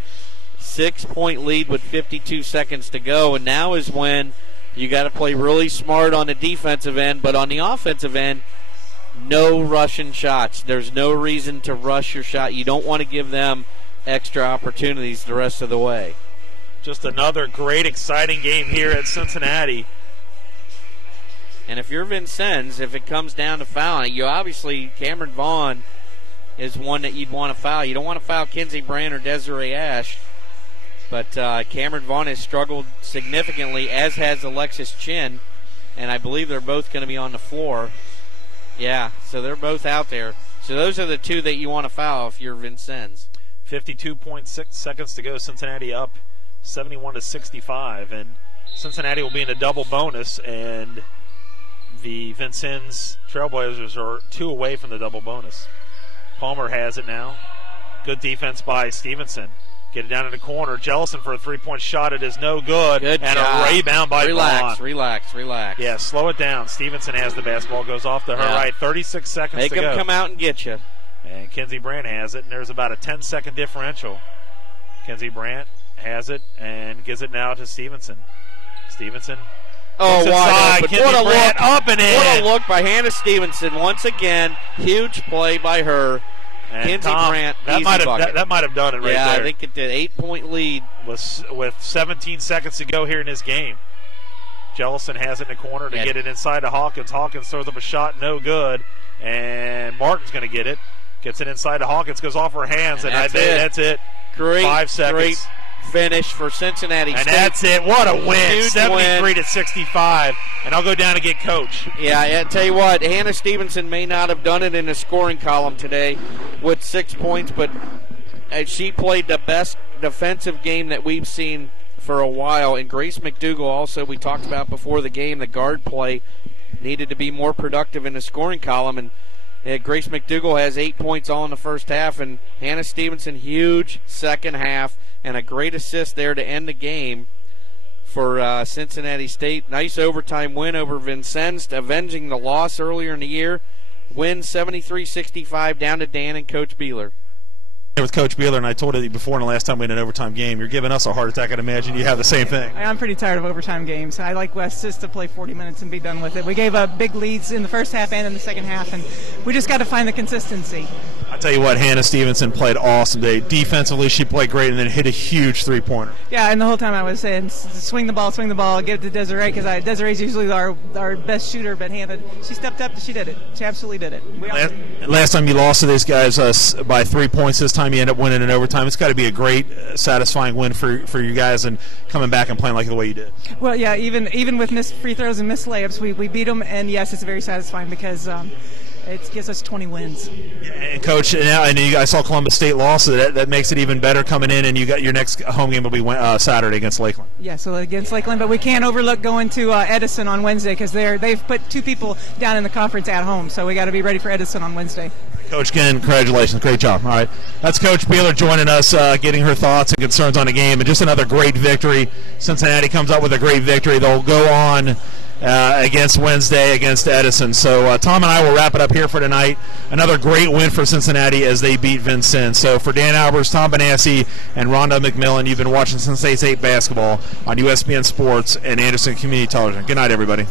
6-point lead with 52 seconds to go, and now is when you got to play really smart on the defensive end, but on the offensive end, no rushing shots. There's no reason to rush your shot. You don't want to give them extra opportunities the rest of the way. Just another great, exciting game here at Cincinnati. And if you're Vincennes, if it comes down to fouling, you obviously, Cameron Vaughn is one that you'd want to foul. You don't want to foul Kinsey Brandt or Desiree Ash, but Cameron Vaughn has struggled significantly, as has Alexis Chin, and I believe they're both going to be on the floor. Yeah, so they're both out there. So those are the 2 that you want to foul if you're Vincennes. 52.6 seconds to go. Cincinnati up 71-65, and Cincinnati will be in a double bonus, and the Vincennes Trailblazers are 2 away from the double bonus. Palmer has it now. Good defense by Stevenson. Get it down in the corner. Jellison for a three-point shot. It is no good. Good and job. A rebound by Vaughn. Relax. Yeah, slow it down. Stevenson has the basketball. Goes off to her right. 36 seconds to go. Make him come out and get you. And Kinsey Brandt has it, and there's about a 10-second differential. Kinsey Brandt has it and gives it now to Stevenson. Stevenson. Oh, wide open. What a look. Up and in. What a look by Hannah Stevenson. Once again, huge play by her. And Kinsey Brandt, that might have done it right there. Yeah, I think it did. 8-point lead. With 17 seconds to go here in this game. Jellison has it in the corner to get it inside to Hawkins. Hawkins throws up a shot, no good. And Martin's going to get it. Gets it inside to Hawkins, goes off her hands, and that's it. Great, 5 seconds. Great finish for Cincinnati State. And that's it. What a win. Huge 73 to 65. And I'll go down and get coach. Yeah, I tell you what, Hannah Stevenson may not have done it in the scoring column today with 6 points, but she played the best defensive game that we've seen for a while. And Grace McDougall also, we talked about before the game, the guard play needed to be more productive in the scoring column. And Grace McDougall has 8 points all in the first half, and Hannah Stevenson, huge second half, and a great assist there to end the game for Cincinnati State. Nice overtime win over Vincennes, avenging the loss earlier in the year. Win 73-65 down to Dan and Coach Beeler. With Coach Beeler, and I told you before in the last time we had an overtime game, you're giving us a heart attack. I'd imagine you have the same thing. I'm pretty tired of overtime games. I like West just to play 40 minutes and be done with it. We gave up big leads in the first half and in the second half, and we just got to find the consistency. I tell you what, Hannah Stevenson played awesome today. Defensively, she played great and then hit a huge three-pointer. Yeah, and the whole time I was saying, swing the ball, give it to Desiree, because Desiree's usually our best shooter, but Hannah, she stepped up, she did it. She absolutely did it. Last time you lost to these guys by 3 points, this time you end up winning in overtime. It's got to be a great, satisfying win for you guys and coming back and playing like the way you did. Well, yeah, even with missed free throws and missed layups, we beat them, and yes, it's very satisfying because it gives us 20 wins. And Coach, I saw Columbus State lost, so that makes it even better coming in, and you got your next home game will be Saturday against Lakeland. Yeah, so against Lakeland, but we can't overlook going to Edison on Wednesday because they've put 2 people down in the conference at home, so we got to be ready for Edison on Wednesday. Coach, again, congratulations. Great job. All right. That's Coach Beeler joining us, getting her thoughts and concerns on the game, and just another great victory. Cincinnati comes up with a great victory. They'll go on against Wednesday against Edison. So Tom and I will wrap it up here for tonight. Another great win for Cincinnati as they beat Vincennes. So for Dan Albers, Tom Benassi, and Rhonda McMillan, you've been watching Cincinnati State basketball on USPN Sports and Anderson Community Television. Good night, everybody.